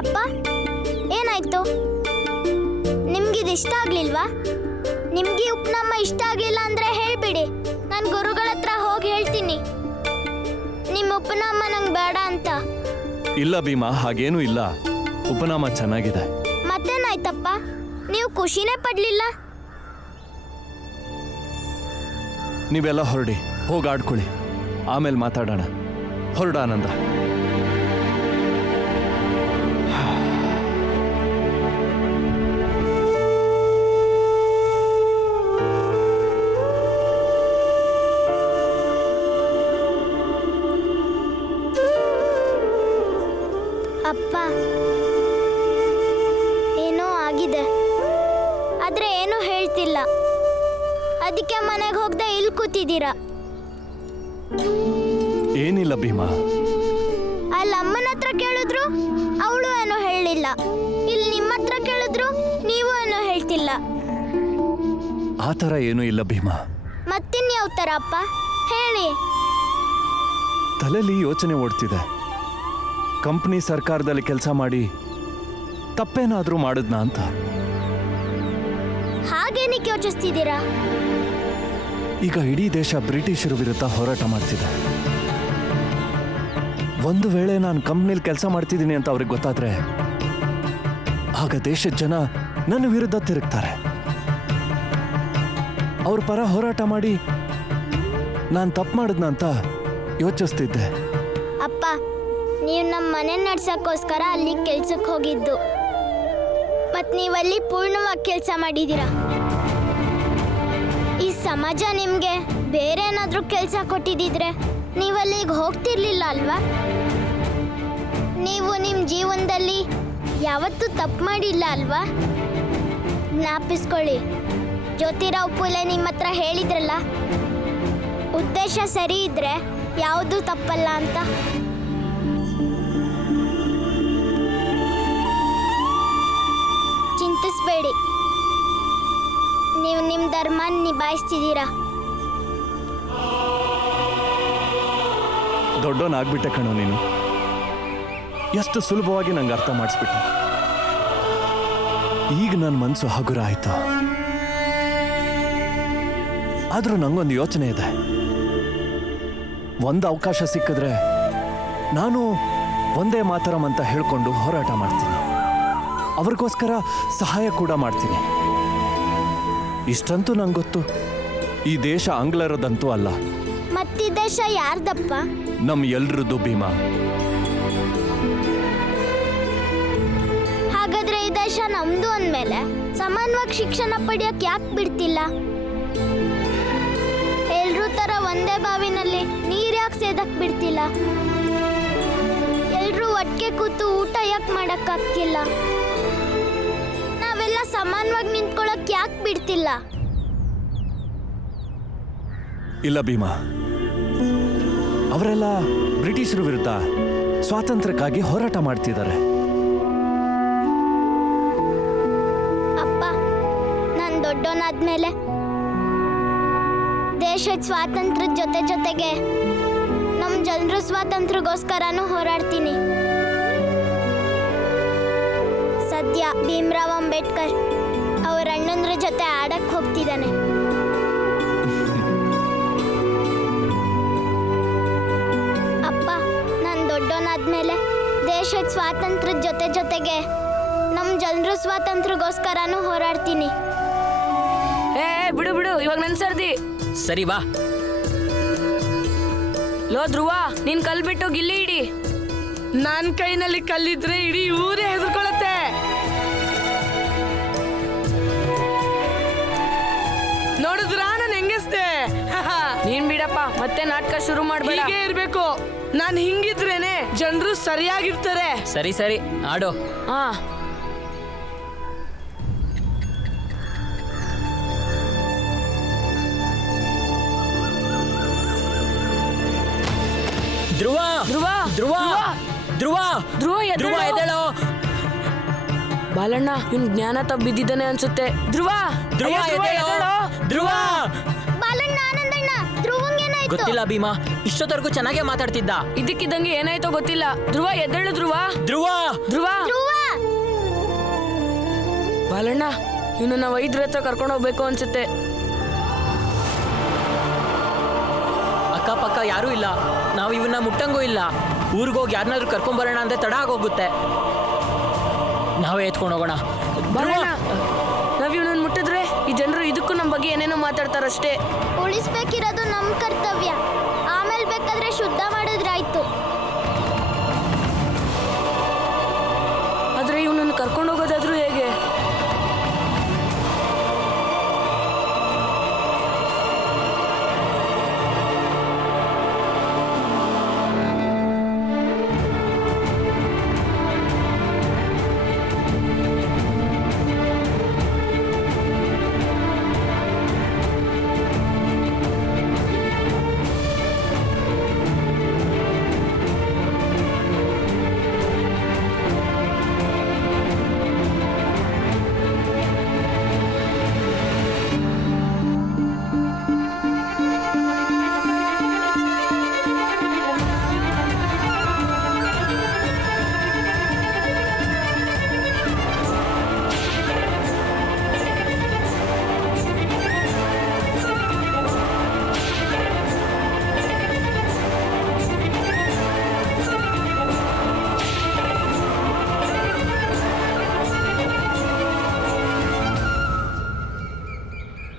ಅಪ್ಪ, ಏನಾಯ್ತು? ನಿಮ್ಗಿದು ಇಷ್ಟ ಆಗ್ಲಿಲ್ವಾ? ನಿಮ್ಗೆ ಉಪನಾಮ ಇಷ್ಟ ಆಗ್ಲಿಲ್ಲ ಅಂದ್ರೆ ಹೇಳ್ಬಿಡಿ, ನಾನು ಗುರುಗಳ ಹತ್ರ ಹೋಗಿ ಹೇಳ್ತೀನಿ ನಿಮ್ಮ ಉಪನಾಮ ನಂಗೆ ಬೇಡ ಅಂತ. ಇಲ್ಲ ಭೀಮಾ, ಹಾಗೇನೂ ಇಲ್ಲ. ಉಪನಾಮ ಚೆನ್ನಾಗಿದೆ. ಮತ್ತೇನಾಯ್ತಪ್ಪ? ನೀವು ಖುಷಿನೇ ಪಡ್ಲಿಲ್ಲ? ನೀವೆಲ್ಲ ಹೊರಡಿ, ಹೋಗಿ ಆಡ್ಕೊಳ್ಳಿ, ಆಮೇಲೆ ಮಾತಾಡೋಣ. ಹೊರಡ ಆನಂದ. ಅಪ್ಪ, ಏನೋ ಆಗಿದೆ, ಆದ್ರೆ ಏನೂ ಹೇಳ್ತಿಲ್ಲ. ಅದಕ್ಕೆ ಮನೆಗೆ ಹೋಗದೆ ಇಲ್ಲಿ ಕೂತಿದ್ದೀರಾ. ಏನಿಲ್ಲ ಭೀಮಾ. ಅಲ್ಲಿ ಅಮ್ಮನ ಹತ್ರ ಕೇಳಿದ್ರು ಅವಳು ಏನೋ ಹೇಳಿಲ್ಲ, ಇಲ್ಲಿ ನಿಮ್ಮ ಹತ್ರ ಕೇಳಿದ್ರು ನೀವು ಏನೋ ಹೇಳ್ತಿಲ್ಲ. ಆ ಥರ ಏನೂ ಇಲ್ಲ ಭೀಮಾ. ಮತ್ತಿನ್ಯಾವ ಥರ ಅಪ್ಪ? ಹೇಳಿ. ತಲೆಯಲ್ಲಿ ಯೋಚನೆ ಓಡ್ತಿದೆ. ಕಂಪ್ನಿ ಸರ್ಕಾರದಲ್ಲಿ ಕೆಲಸ ಮಾಡಿ ತಪ್ಪೇನಾದರೂ ಮಾಡಿದ್ನಾ ಅಂತ. ಹಾಗೇನಕ್ಕೆ ಯೋಚಿಸ್ತಿದ್ದೀರಾ? ಈಗ ಇಡೀ ದೇಶ ಬ್ರಿಟಿಷರ ವಿರುದ್ಧ ಹೋರಾಟ ಮಾಡ್ತಿದೆ. ಒಂದು ವೇಳೆ ನಾನು ಕಂಪ್ನಿಲಿ ಕೆಲಸ ಮಾಡ್ತಿದ್ದೀನಿ ಅಂತ ಅವ್ರಿಗೆ ಗೊತ್ತಾದ್ರೆ ಆಗ ದೇಶದ ಜನ ನನ್ನ ವಿರುದ್ಧ ತಿರುಗ್ತಾರೆ. ಅವ್ರ ಪರ ಹೋರಾಟ ಮಾಡಿ ನಾನು ತಪ್ಪು ಮಾಡಿದ್ನ ಅಂತ ಯೋಚಿಸ್ತಿದ್ದೆ. ಅಪ್ಪ, ನೀವು ನಮ್ಮ ಮನೆ ನಡ್ಸಕ್ಕೋಸ್ಕರ ಅಲ್ಲಿ ಕೆಲ್ಸಕ್ಕೆ ಹೋಗಿದ್ದು, ಮತ್ ನೀವಲ್ಲಿ ಪೂರ್ಣವಾಗಿ ಕೆಲಸ ಮಾಡಿದ್ದೀರಾ. ಈ ಸಮಾಜ ನಿಮ್ಗೆ ಬೇರೆ ಏನಾದ್ರೂ ಕೆಲಸ ಕೊಟ್ಟಿದ್ದಿದ್ರೆ ನೀವಲ್ಲಿಗೆ ಹೋಗ್ತಿರ್ಲಿಲ್ಲ ಅಲ್ವಾ? ನೀವು ನಿಮ್ಮ ಜೀವನದಲ್ಲಿ ಯಾವತ್ತೂ ತಪ್ಪು ಮಾಡಿಲ್ಲ ಅಲ್ವಾ? ಜ್ಞಾಪಿಸ್ಕೊಳ್ಳಿ, ಜ್ಯೋತಿರಾವ್ ಫುಲೆ ನಿಮ್ಮ ಹತ್ರ ಹೇಳಿದ್ರಲ್ಲ, ಉದ್ದೇಶ ಸರಿ ಇದ್ರೆ ಯಾವುದೂ ತಪ್ಪಲ್ಲ ಅಂತ. ಚಿಂತಿಸ್ಬೇಡಿ, ನೀವು ನಿಮ್ಮ ಧರ್ಮ ನಿಭಾಯಿಸ್ತಿದ್ದೀರಾ. ದೊಡ್ಡವನಾಗ್ಬಿಟ್ಟೆ ಕಣೋ ನೀನು. ಎಷ್ಟು ಸುಲಭವಾಗಿ ನಂಗೆ ಅರ್ಥ ಮಾಡಿಸ್ಬಿಟ್ಟೆ. ಈಗ ನನ್ನ ಮನಸ್ಸು ಹಗುರ ಆಯ್ತು. ಆದ್ರೂ ನಂಗೊಂದು ಯೋಚನೆ ಇದೆ. ಒಂದು ಅವಕಾಶ ಸಿಕ್ಕಿದ್ರೆ ನಾನು ಒಂದೇ ಮಾತರಂ ಅಂತ ಹೇಳ್ಕೊಂಡು ಹೋರಾಟ ಮಾಡ್ತೀನಿ. ಅವ್ರಿಗೋಸ್ಕರ ಸಹಾಯ ಕೂಡ ಮಾಡ್ತೀನಿ. ಇಷ್ಟಂತೂ ನಂಗೆ ಗೊತ್ತು, ಈ ದೇಶ ಆಂಗ್ಲರದಂತೂ ಅಲ್ಲ. ಮತ್ತಿ ದೇಶ ಯಾರ್ದಪ್ಪ? ನಮ್ಮ ಎಲ್ರದ್ದು ಭೀಮಾ. ಹಾಗಾದ್ರೆ ಈ ದೇಶ ನಮ್ದು ಅಂದ್ಮೇಲೆ ಸಮಾನವಾಗಿ ಶಿಕ್ಷಣ ಪಡೆಯಕ್ ಯಾಕೆ ಬಿಡ್ತಿಲ್ಲ? ಎಲ್ರೂ ತರ ಒಂದೇ ಬಾವಿನಲ್ಲಿ ನೀರ್ ಯಾಕೆ ಸೇದಕ್ ಬಿಡ್ತಿಲ್ಲ? ಎಲ್ರೂ ಒಟ್ಟಿಗೆ ಕೂತು ಊಟ ಯಾಕೆ ಮಾಡಕ್ಕಾಗ್ತಿಲ್ಲ? ನಾವೆಲ್ಲ ಸಮಾನವಾಗಿ ನಿಂತ್ಕೊಳಕ್ ಯಾಕೆ ಬಿಡ್ತಿಲ್ಲ? ಇಲ್ಲ ಭೀಮಾ, ಅವರೆಲ್ಲ ಬ್ರಿಟಿಷರ ವಿರುದ್ಧ ಸ್ವಾತಂತ್ರ್ಯಕ್ಕಾಗಿ ಹೋರಾಟ ಮಾಡ್ತಿದ್ದಾರೆ. ಅಪ್ಪ, ನಾನು ದೊಡ್ಡವನಾದ್ಮೇಲೆ ದೇಶದ ಸ್ವಾತಂತ್ರ್ಯದ ಜೊತೆಗೆ ನಮ್ಮ ಜನರ ಸ್ವಾತಂತ್ರ್ಯಕ್ಕೋಸ್ಕರನೂ ಹೋರಾಡ್ತೀನಿ. ಸದ್ಯ ಭೀಮ್ರಾವ್ ಅಂಬೇಡ್ಕರ್ ಅವ್ರ ಅಣ್ಣಂದ್ರ ಜೊತೆ ಆಡಕ್ಕೆ ಹೋಗ್ತಿದ್ದಾನೆ. ಅಪ್ಪ, ನಾನು ದೊಡ್ಡವನಾದ್ಮೇಲೆ ದೇಶದ ಸ್ವಾತಂತ್ರ್ಯದ ಜೊತೆಗೆ ನಮ್ಮ ಜನರ ಸ್ವಾತಂತ್ರ್ಯಕ್ಕೋಸ್ಕರನೂ ಹೋರಾಡ್ತೀನಿ. ಏ ಬಿಡು ಬಿಡು, ಇವಾಗ ನನ್ ಸರ್ದಿ. ಸರಿ ಬಾ. ಲೋ ಧ್ರುವ, ನೀನ್ ಕಲ್ ಬಿಟ್ಟು ಗಿಲ್ಲಿ ಇಡಿ. ನನ್ ಕೈನಲ್ಲಿ ಕಲ್ಲಿದ್ರೆ ಇಡೀ ಊರೇ ಹೆದರ್ಕೊಳತ್ತೆ. ನೋಡಿದ್ರ ನಾನು ಹೆಂಗಸ್ದೆ. ನೀನ್ ಬಿಡಪ್ಪ, ಮತ್ತೆ ನಾಟಕ ಶುರು ಮಾಡ್ಬೇಡ. ಹೀಗೆ ಇರ್ಬೇಕು. ನಾನ್ ಹಿಂಗಿದ್ರೇನೆ ಜನರು ಸರಿಯಾಗಿರ್ತಾರೆ. ಸರಿ ಸರಿ ಆಡು. ಹಾ, ಧ್ರುವ ಧ್ರುವ ಧ್ರುವ ಧ್ರುವ ಧ್ರುವ ಧ್ರುವ ಎದ್ದೇಳೋ. ಬಾಲಣ್ಣ ಇವ್ನ್ ಜ್ಞಾನ ತಬ್ಬಿದ್ದಾನೆ ಅನ್ಸುತ್ತೆ. ಧ್ರುವ ಧ್ರುವ ಎದ್ದೇಳೋ. ಧ್ರುವ ಬಾಲಣ್ಣ, ಆನಂದಣ್ಣ, ಧ್ರುವಂಗೇನಾಯ್ತು? ಗೊತ್ತಿಲ್ಲ ಭೀಮಾ, ಇಷ್ಟೊತ್ತವರೆಗೂ ಚೆನ್ನಾಗೇ ಮಾತಾಡ್ತಿದ್ದ. ಇದಕ್ಕಿದ್ದಂಗೆ ಏನಾಯ್ತೋ ಗೊತ್ತಿಲ್ಲ. ಧ್ರುವ ಎದ್ದೇಳು. ಧ್ರುವ ಧ್ರುವ ಧ್ರುವ ಧ್ರುವ, ಬಾಲಣ್ಣ ಇವನನ್ನ ವೈದ್ಯರ ಹತ್ರ ಕರ್ಕೊಂಡು ಹೋಗ್ಬೇಕು ಅನ್ಸುತ್ತೆ. ಅಕ್ಕಪಕ್ಕ ಯಾರೂ ಇಲ್ಲ, ನಾವು ಇವನ್ನ ಮುಟ್ಟಂಗೂ ಇಲ್ಲ. ಊರಿಗೋಗಿ ಯಾರನ್ನಾದ್ರೂ ಕರ್ಕೊಂಬರೋಣ ಅಂದ್ರೆ ತಡ ಆಗೋಗುತ್ತೆ. ನಾವೇ ಎತ್ಕೊಂಡು ಹೋಗೋಣ. ಬಾಲಣ್ಣ, ನಾವ್ ಇವನನ್ನ ಮುಟ್ಟಿದ್ರೆ ಈ ಜನರು ಇದಕ್ಕೂ ನಮ್ಮ ಬಗ್ಗೆ ಏನೇನೋ ಮಾತಾಡ್ತಾರಷ್ಟೇ. ಉಳಿಸ್ಬೇಕಿರೋದು ನಮ್ಮ ಕರ್ತವ್ಯ. ಆಮೇಲೆ ಬೇಕಾದ್ರೆ ಶುದ್ಧ ಮಾಡಿದ್ರಾಯ್ತು. ಆದ್ರೆ ಇವನನ್ನ ಕರ್ಕೊಂಡು ಹೋಗೋದಾದ್ರೂ ಹೇಗೆ?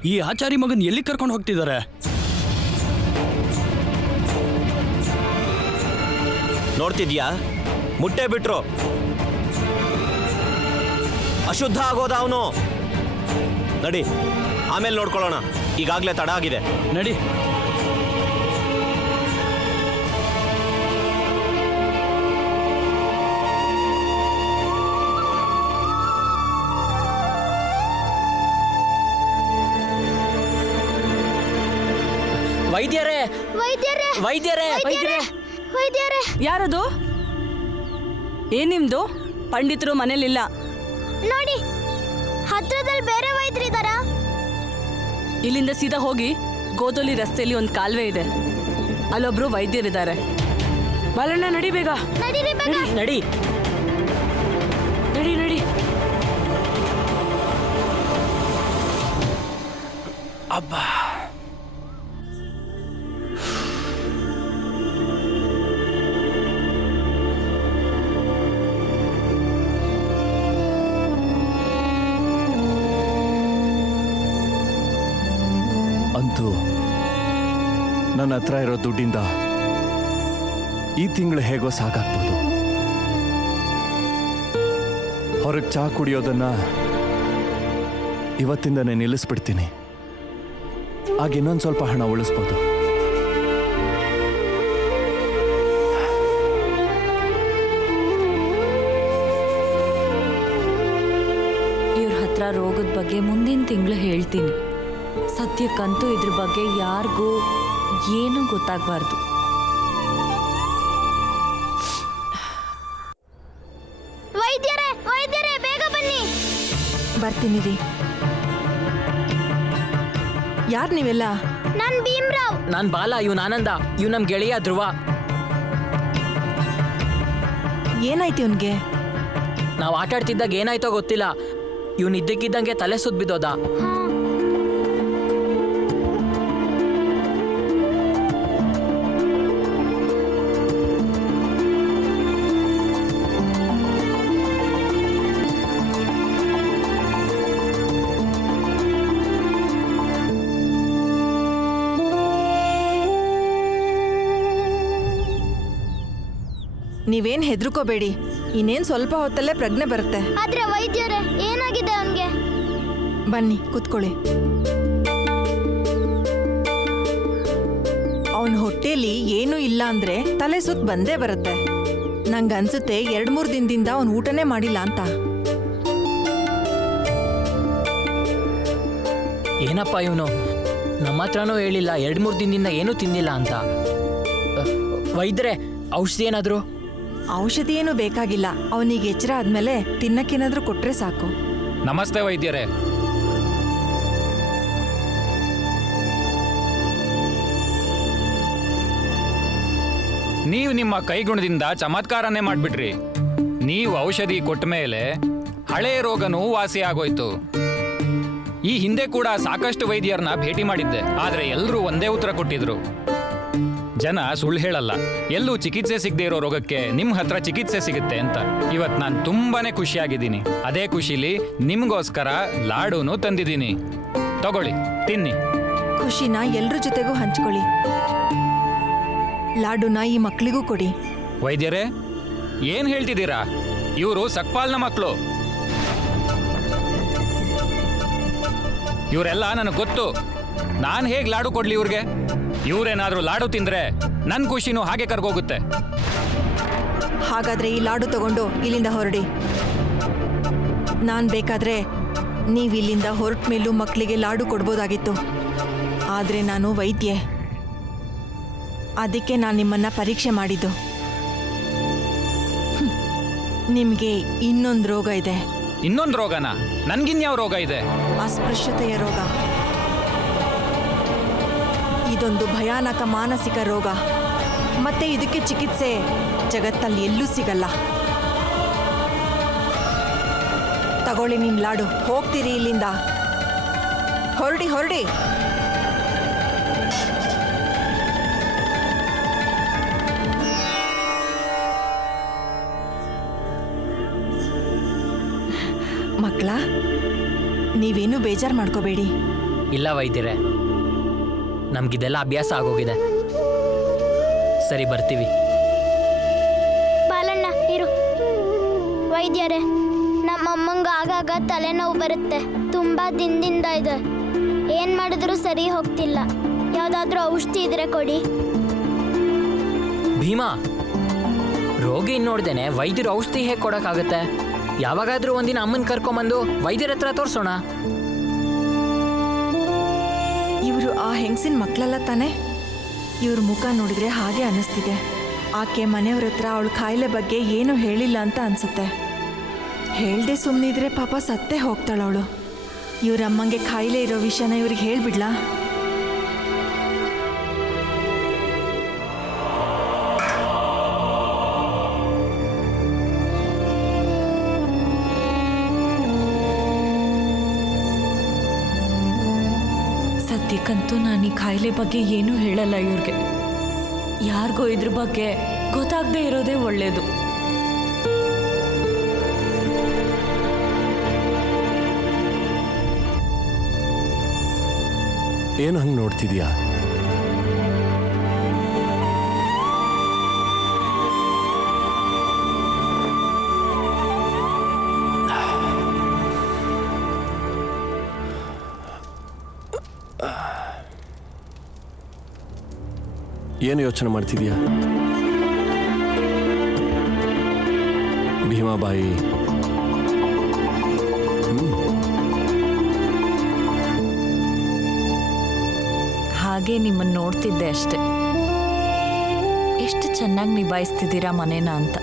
ಈ ಆಚಾರಿ ಮಗನ್ ಎಲ್ಲಿ ಕರ್ಕೊಂಡು ಹೋಗ್ತಿದ್ದಾರೆ? ನೋಡ್ತಿದ್ಯಾ, ಮುಟ್ಟೆ ಬಿಟ್ರು ಅಶುದ್ಧ ಆಗೋದ ಅವನು. ನಡಿ, ಆಮೇಲೆ ನೋಡ್ಕೊಳ್ಳೋಣ. ಈಗಾಗಲೇ ತಡ ಆಗಿದೆ. ನಡಿ. ವೈದ್ಯರೇ ವೈದ್ಯರೇ, ವೈದ್ಯರೇ ವೈದ್ಯರೇ, ವೈದ್ಯರೇ. ಯಾರದು? ಏನ್ ನಿಮ್ದು? ಪಂಡಿತರು ಮನೇಲಿಲ್ಲ. ನೋಡಿ, ಹತ್ರದಲ್ಲಿ ಬೇರೆ ವೈದ್ಯರಿದ್ದಾರಾ? ಇಲ್ಲಿಂದ ಸೀದಾ ಹೋಗಿ ಗೋದೋಲಿ ರಸ್ತೆಯಲ್ಲಿ ಒಂದು ಕಾಲುವೆ ಇದೆ, ಅಲ್ಲೊಬ್ರು ವೈದ್ಯರಿದ್ದಾರೆ. ಬಾಲಣ್ಣ ನಡಿ ಬೇಗ. ನಡೀರಿ ಬೇಗ. ನಡಿ. ನಡಿ ನಡಿ. ಅಬ್ಬಾ, ಅಂತೂ ನನ್ನ ಹತ್ರ ಇರೋ ದುಡ್ಡಿಂದ ಈ ತಿಂಗಳು ಹೇಗೋ ಸಾಕಾಗ್ಬೋದು. ಹೊರಗೆ ಚಹಾ ಕುಡಿಯೋದನ್ನ ಇವತ್ತಿಂದನೇ ನಿಲ್ಲಿಸ್ಬಿಡ್ತೀನಿ. ಆಗ ಇನ್ನೊಂದು ಸ್ವಲ್ಪ ಹಣ ಉಳಿಸ್ಬೋದು. ಇವ್ರ ಹತ್ರ ರೋಗದ ಬಗ್ಗೆ ಮುಂದಿನ ತಿಂಗಳು ಹೇಳ್ತೀನಿ. ಸದ್ಯಕ್ಕಂತೂ ಇದ್ರ ಬಗ್ಗೆ ಯಾರಿಗೂ ಏನೂ ಗೊತ್ತಾಗಬಾರ್ದು. ಹೇಳ್ತೀನಿ ರೀ. ಯಾರು ನೀವೆಲ್ಲ? ನಾನ್ ಭೀಮ್ರಾವ್. ನಾನ್ ಬಾಲ, ಇವ್ನ ಆನಂದ, ಇವ್ ನಮ್ ಗೆಳೆಯ ಧ್ರುವ. ಏನಾಯ್ತು ಇವನ್ಗೆ? ನಾವ್ ಆಟ ಆಡ್ತಿದ್ದಾಗ ಏನಾಯ್ತೋ ಗೊತ್ತಿಲ್ಲ, ಇವ್ನ ಇದ್ದಕ್ಕಿದ್ದಂಗೆ ತಲೆ ಸುತ್ತ ಬಿದ್ದೋದ. ನೀವೇನ್ ಹೆದರ್ಕೋಬೇಡಿ, ಇನ್ನೇನ್ ಸ್ವಲ್ಪ ಹೊತ್ತಲ್ಲೇ ಪ್ರಜ್ಞೆ ಬರುತ್ತೆ. ಆದ್ರೆ ವೈದ್ಯರೇ, ಏನಾಗಿದೆ ಅವನ್ಗೆ? ಬನ್ನಿ ಕೂತ್ಕೊಳ್ಳಿ. ಅವನ ಹೊಟ್ಟೆಲಿ ಏನೂ ಇಲ್ಲ ಅಂದ್ರೆ ತಲೆ ಸುತ್ತ ಬಂದೇ ಬರುತ್ತೆ. ನಂಗನ್ಸುತ್ತೆ 2-3 ದಿನದಿಂದ ಅವನು ಊಟನೇ ಮಾಡಿಲ್ಲ ಅಂತ. ಏನಪ್ಪ ಇವನು ನಮ್ಮ ಹತ್ರನೂ ಹೇಳಿಲ್ಲ 2-3 ದಿನದಿಂದ ಏನೂ ತಿಂದಿಲ್ಲ ಅಂತ. ವೈದ್ಯರೇ, ಔಷಧಿ ಏನಾದ್ರು? ಔಷಧಿ ಏನು ಬೇಕಾಗಿಲ್ಲ, ಅವನಿಗೆ ಎಚ್ಚರ ಆದ್ಮೇಲೆ ತಿನ್ನಕ್ಕೇನಾದ್ರೂ ಕೊಟ್ರೆ ಸಾಕು. ನಮಸ್ತೆ ವೈದ್ಯರೇ. ನೀವು ನಿಮ್ಮ ಕೈಗುಣದಿಂದ ಚಮತ್ಕಾರನೇ ಮಾಡ್ಬಿಟ್ರಿ. ನೀವು ಔಷಧಿ ಕೊಟ್ಟ ಮೇಲೆ ಹಳೆ ರೋಗನೂ ವಾಸಿ ಆಗೋಯ್ತು. ಈ ಹಿಂದೆ ಕೂಡ ಸಾಕಷ್ಟು ವೈದ್ಯರನ್ನ ಭೇಟಿ ಮಾಡಿದ್ದೆ, ಆದ್ರೆ ಎಲ್ಲರೂ ಒಂದೇ ಉತ್ತರ ಕೊಟ್ಟಿದ್ರು. ಜನ ಸುಳ್ಳು ಹೇಳಲ್ಲ, ಎಲ್ಲೂ ಚಿಕಿತ್ಸೆ ಸಿಗದೆ ಇರೋ ರೋಗಕ್ಕೆ ನಿಮ್ಮ ಹತ್ರ ಚಿಕಿತ್ಸೆ ಸಿಗುತ್ತೆ ಅಂತ. ಇವತ್ತು ನಾನು ತುಂಬಾನೇ ಖುಷಿಯಾಗಿದ್ದೀನಿ. ಅದೇ ಖುಷಿಲಿ ನಿಮ್ಗೋಸ್ಕರ ಲಾಡೂನು ತಂದಿದ್ದೀನಿ. ತಗೊಳ್ಳಿ, ತಿನ್ನಿ. ಖುಷಿನ ಎಲ್ರ ಜೊತೆಗೂ ಹಂಚ್ಕೊಳ್ಳಿ. ಲಾಡುನ ಈ ಮಕ್ಕಳಿಗೂ ಕೊಡಿ. ವೈದ್ಯರೇ, ಏನ್ ಹೇಳ್ತಿದ್ದೀರಾ? ಇವರು ಸಕ್ಪಾಲ್ನ ಮಕ್ಕಳು. ಇವರೆಲ್ಲ ನನಗೆ ಗೊತ್ತು. ನಾನು ಹೇಗೆ ಲಾಡು ಕೊಡ್ಲಿ ಇವ್ರಿಗೆ? ಇವ್ರೇನಾದ್ರೂ ಲಾಡು ತಿಂದ್ರೆ ನನ್ನ ಖುಷಿನೂ ಹಾಗೆ ಕರ್ಗೋಗುತ್ತೆ. ಹಾಗಾದ್ರೆ ಈ ಲಾಡು ತಗೊಂಡು ಇಲ್ಲಿಂದ ಹೊರಡಿ. ನಾನು ಬೇಕಾದ್ರೆ ನೀವು ಇಲ್ಲಿಂದ ಹೊರಟ ಮೇಲೂ ಮಕ್ಕಳಿಗೆ ಲಾಡು ಕೊಡ್ಬೋದಾಗಿತ್ತು, ಆದರೆ ನಾನು ವೈದ್ಯೆ. ಅದಕ್ಕೆ ನಾನು ನಿಮ್ಮನ್ನ ಪರೀಕ್ಷೆ ಮಾಡಿದ್ದು. ನಿಮಗೆ ಇನ್ನೊಂದು ರೋಗ ಇದೆ. ಇನ್ನೊಂದು ರೋಗನಾ? ನನ್ಗಿನ್ಯಾವ ರೋಗ ಇದೆ? ಅಸ್ಪೃಶ್ಯತೆಯ ರೋಗ. ಇದೊಂದು ಭಯಾನಕ ಮಾನಸಿಕ ರೋಗ, ಮತ್ತೆ ಇದಕ್ಕೆ ಚಿಕಿತ್ಸೆ ಜಗತ್ತಲ್ಲಿ ಎಲ್ಲೂ ಸಿಗಲ್ಲ. ತಗೊಳ್ಳಿ ನಿಮ್ಮ ಲಾಡು, ಹೋಗ್ತೀರಿ ಇಲ್ಲಿಂದ. ಹೊರಡಿ ಹೊರಡಿ. ಮಕ್ಕಳ, ನೀವೇನು ಬೇಜಾರು ಮಾಡ್ಕೋಬೇಡಿ. ಇಲ್ಲ ವೈದ್ಯರೇ, ನಮ್ಗಿದೆಲ್ಲ ಅಭ್ಯಾಸ ಆಗೋಗಿದೆ. ಸರಿ, ಬರ್ತೀವಿ. ಬಾಲಣ್ಣ ಇರು. ವೈದ್ಯರೇ, ನಮ್ಮಮ್ಮಂಗ ಆಗಾಗ ತಲೆನೋವು ಬರುತ್ತೆ, ತುಂಬಾ ದಿನದಿಂದ ಇದೆ. ಏನ್ ಮಾಡಿದ್ರು ಸರಿ ಹೋಗ್ತಿಲ್ಲ. ಯಾವ್ದಾದ್ರೂ ಔಷಧಿ ಇದ್ರೆ ಕೊಡಿ. ಭೀಮಾ, ರೋಗಿ ನೋಡ್ದೇನೆ ವೈದ್ಯರು ಔಷಧಿ ಹೇಗೆ ಕೊಡೋಕ್ಕಾಗತ್ತೆ? ಯಾವಾಗಾದ್ರೂ ಒಂದಿನ ಅಮ್ಮನ ಕರ್ಕೊಂಬಂದು ವೈದ್ಯರ ಹತ್ರ ತೋರಿಸೋಣ. ಇವರು ಆ ಹೆಂಗಸಿನ ಮಕ್ಕಳಲ್ಲ ತಾನೆ? ಇವ್ರ ಮುಖ ನೋಡಿದ್ರೆ ಹಾಗೆ ಅನ್ನಿಸ್ತಿದೆ. ಆಕೆ ಮನೆಯವ್ರ ಹತ್ರ ಅವಳ ಕಾಯಿಲೆ ಬಗ್ಗೆ ಏನೂ ಹೇಳಿಲ್ಲ ಅಂತ ಅನ್ಸುತ್ತೆ. ಹೇಳ್ದೆ ಸುಮ್ಮನಿದ್ರೆ ಪಾಪ ಸತ್ತೇ ಹೋಗ್ತಾಳವಳು. ಇವ್ರ ಅಮ್ಮಂಗೆ ಕಾಯಿಲೆ ಇರೋ ವಿಷಯನ ಇವ್ರಿಗೆ ಹೇಳ್ಬಿಡ್ಲಾ? ಸದ್ಯಕ್ಕಂತೂ ನಾನು ಈ ಕಾಯಿಲೆ ಬಗ್ಗೆ ಏನೂ ಹೇಳಲ್ಲ ಇವ್ರಿಗೆ. ಯಾರಿಗೋ ಇದ್ರ ಬಗ್ಗೆ ಗೊತ್ತಾಗದೆ ಇರೋದೇ ಒಳ್ಳೇದು. ಏನು ಹಂಗೆ ನೋಡ್ತಿದ್ಯಾ? ಏನು ಯೋಚನೆ ಮಾಡ್ತಿದ್ಯಾ? ಭೀಮಾಬಾಯಿ, ಹಾಗೆ ನಿಮ್ಮನ್ನು ನೋಡ್ತಿದ್ದೆ ಅಷ್ಟೆ. ಎಷ್ಟು ಚೆನ್ನಾಗಿ ನಿಭಾಯಿಸ್ತಿದ್ದೀರಾ ಮನೇನ ಅಂತ.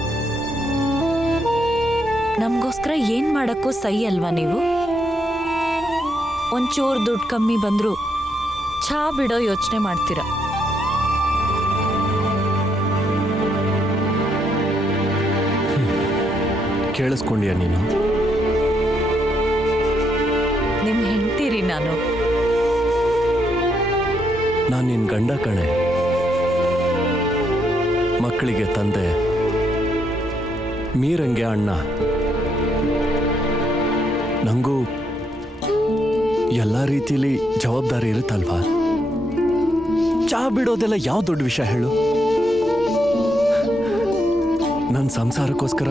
ನಮಗೋಸ್ಕರ ಏನು ಮಾಡೋಕ್ಕೂ ಸೈ ಅಲ್ವಾ ನೀವು? ಒಂಚೂರು ದುಡ್ಡು ಕಮ್ಮಿ ಬಂದರೂ ಚಹಾ ಬಿಡೋ ಯೋಚನೆ ಮಾಡ್ತೀರಾ. ಕೇಳಿಸ್ಕೊಂಡ್ಯಾ ನೀನು? ನಿಮ್ಮ ಹೆಂಡ್ತೀರಿ ನಾನು ನಿನ್ನ ಗಂಡ ಕಣೆ. ಮಕ್ಕಳಿಗೆ ತಂದೆ, ಮೀರಂಗೆ ಅಣ್ಣ. ನಂಗೂ ಎಲ್ಲ ರೀತಿಲಿ ಜವಾಬ್ದಾರಿ ಇರುತ್ತಲ್ವಾ? ಚಹಾ ಬಿಡೋದೆಲ್ಲ ಯಾವ ದೊಡ್ಡ ವಿಷಯ ಹೇಳು? ನನ್ನ ಸಂಸಾರಕ್ಕೋಸ್ಕರ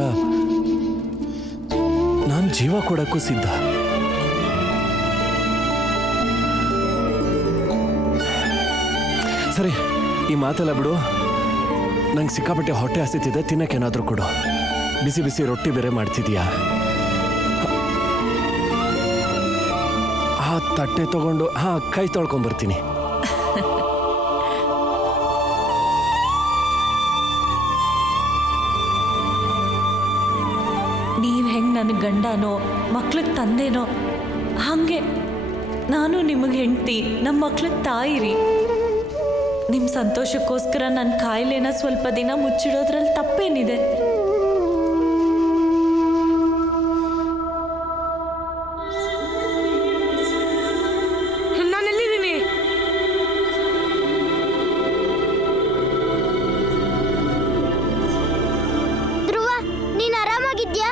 ನಾನು ಜೀವ ಕೊಡಕ್ಕೂ ಸಿದ್ಧ. ಸರಿ, ಈ ಮಾತೆಲ್ಲ ಬಿಡು. ನಂಗೆ ಸಿಕ್ಕಾಪಟ್ಟೆ ಹೊಟ್ಟೆ ಹಸಿತಿದೆ, ತಿನ್ನಕ್ಕೇನಾದ್ರೂ ಕೊಡು. ಬಿಸಿ ಬಿಸಿ ರೊಟ್ಟಿ ಬೇರೆ ಮಾಡ್ತಿದ್ಯಾ? ಆ ತಟ್ಟೆ ತಗೊಂಡು ಕೈ ತೊಳ್ಕೊಂಬರ್ತೀನಿ. ನೀವು ಹೆಂಗೆ ನನ್ನ ಗಂಡನೋ ಮಕ್ಳಿಗೆ ತಂದೆನೋ ಹಾಗೆ ನಾನು ನಿಮಗೆ ಹೆಂಡ್ತಿ, ನಮ್ಮ ಮಕ್ಳಿಗೆ ತಾಯಿರಿ. ನಿಮ್ಮ ಸಂತೋಷಕ್ಕೋಸ್ಕರ ನನ್ನ ಕಾಯಿಲೆನ ಸ್ವಲ್ಪ ದಿನ ಮುಚ್ಚಿಡೋದ್ರಲ್ಲಿ ತಪ್ಪೇನಿದೆ? ನಾನೆಲ್ಲಿದ್ದೀನಿ? ಧ್ರುವ, ನೀನ್ ಆರಾಮಾಗಿದ್ಯಾ?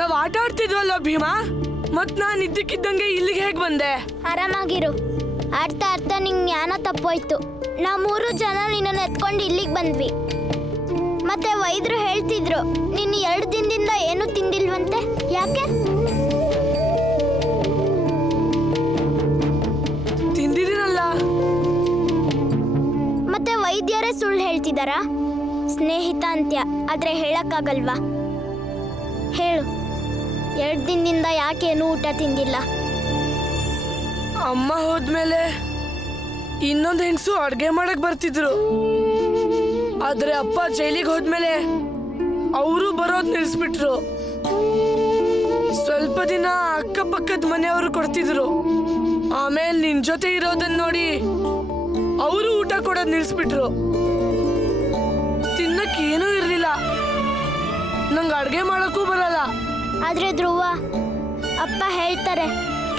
ನಾವ್ ಆಟ ಆಡ್ತಿದ್ವಲ್ಲ ಭೀಮಾ, ಮತ್ ನಾನ್ ಇದ್ದಕ್ಕಿದ್ದಂಗೆ ಇಲ್ಲಿಗೆ ಹೇಗ್ ಬಂದೆ? ಆರಾಮಾಗಿರು. ಆಡ್ತಾ ಆಡ್ತಾ ನಿಂಗೆ ಜ್ಞಾನ ತಪ್ಪೋಯ್ತು. ನಾವು 3 ಜನ ನಿನ್ನನ್ನು ಎತ್ಕೊಂಡು ಇಲ್ಲಿಗೆ ಬಂದ್ವಿ. ಮತ್ತೆ ವೈದ್ಯರು ಹೇಳ್ತಿದ್ರು ನೀನು 2 ದಿನದಿಂದ ಏನೂ ತಿಂದಿಲ್ವಂತೆ. ಯಾಕೆ? ತಿಂದಿದ್ದೀನಲ್ಲ. ಮತ್ತೆ ವೈದ್ಯರೇ ಸುಳ್ಳು ಹೇಳ್ತಿದಾರಾ? ಸ್ನೇಹಿತ ಅಂತ್ಯ, ಆದ್ರೆ ಹೇಳಕ್ಕಾಗಲ್ವಾ? ಹೇಳು, 2 ದಿನದಿಂದ ಯಾಕೇನೂ ಊಟ ತಿಂದಿಲ್ಲ? ಅಮ್ಮ ಹೋದ್ಮೇಲೆ ಇನ್ನೊಂದು ಹೆಂಗಸು ಅಡ್ಗೆ ಮಾಡಕ್ ಬರ್ತಿದ್ರು. ಆದ್ರೆ ಅಪ್ಪ ಜೈಲಿಗೆ ಹೋದ್ಮೇಲೆ ಅವರು ಬರೋದ್ ನಿಲ್ಸ್ಬಿಟ್ರು. ಸ್ವಲ್ಪ ದಿನ ಅಕ್ಕಪಕ್ಕದ ಮನೆಯವರು ಕೊಡ್ತಿದ್ರು. ಆಮೇಲೆ ನಿನ್ ಜೊತೆ ಇರೋದನ್ನ ನೋಡಿ ಅವರು ಊಟ ಕೊಡೋದ್ ನಿಲ್ಸ್ಬಿಟ್ರು. ತಿನ್ನಕ್ ಏನೂ ಇರ್ಲಿಲ್ಲ. ನಂಗೆ ಅಡ್ಗೆ ಮಾಡಕ್ಕೂ ಬರಲ್ಲ. ಆದ್ರೆ ಧ್ರುವ, ಅಪ್ಪ ಹೇಳ್ತಾರೆ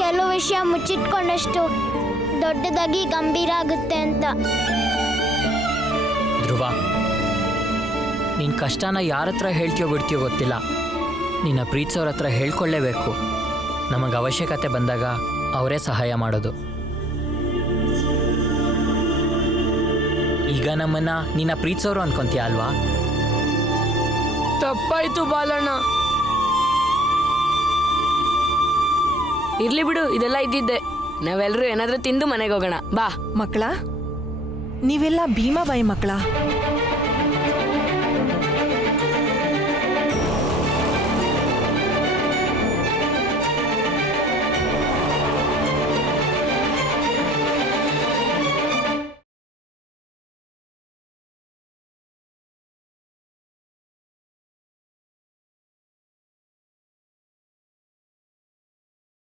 ಕೆಲವು ವಿಷಯ ಮುಚ್ಚಿಟ್ಕೊಂಡಷ್ಟು ದೊಡ್ಡದಾಗಿ ಗಂಭೀರ ಆಗುತ್ತೆ ಅಂತ. ಧ್ರುವ, ನಿನ್ನ ಕಷ್ಟನ ಯಾರ ಹತ್ರ ಹೇಳ್ತೀಯೋ ಬಿಡ್ತೀಯೋ ಗೊತ್ತಿಲ್ಲ. ನಿನ್ನ ಪ್ರೀತಿಸೋರ ಹತ್ರ ಹೇಳ್ಕೊಳ್ಳೇಬೇಕು. ನಮಗೆ ಅವಶ್ಯಕತೆ ಬಂದಾಗ ಅವರೇ ಸಹಾಯ ಮಾಡೋದು. ಈಗ ನಮ್ಮನ್ನ ನಿನ್ನ ಪ್ರೀತಿಸೋರು ಅನ್ಕೊಂತೀಯ ಅಲ್ವಾ? ತಪ್ಪಾಯ್ತು ಬಾಲಣ್ಣ. ಇರ್ಲಿ ಬಿಡು, ಇದೆಲ್ಲ ಇದ್ದಿದ್ದೆ. ನಾವೆಲ್ಲರೂ ಏನಾದ್ರೂ ತಿಂದು ಮನೆಗೆ ಹೋಗೋಣ ಬಾ. ಮಕ್ಕಳ, ನೀವೆಲ್ಲ ಭೀಮಾಬಾಯಿ ಮಕ್ಕಳ?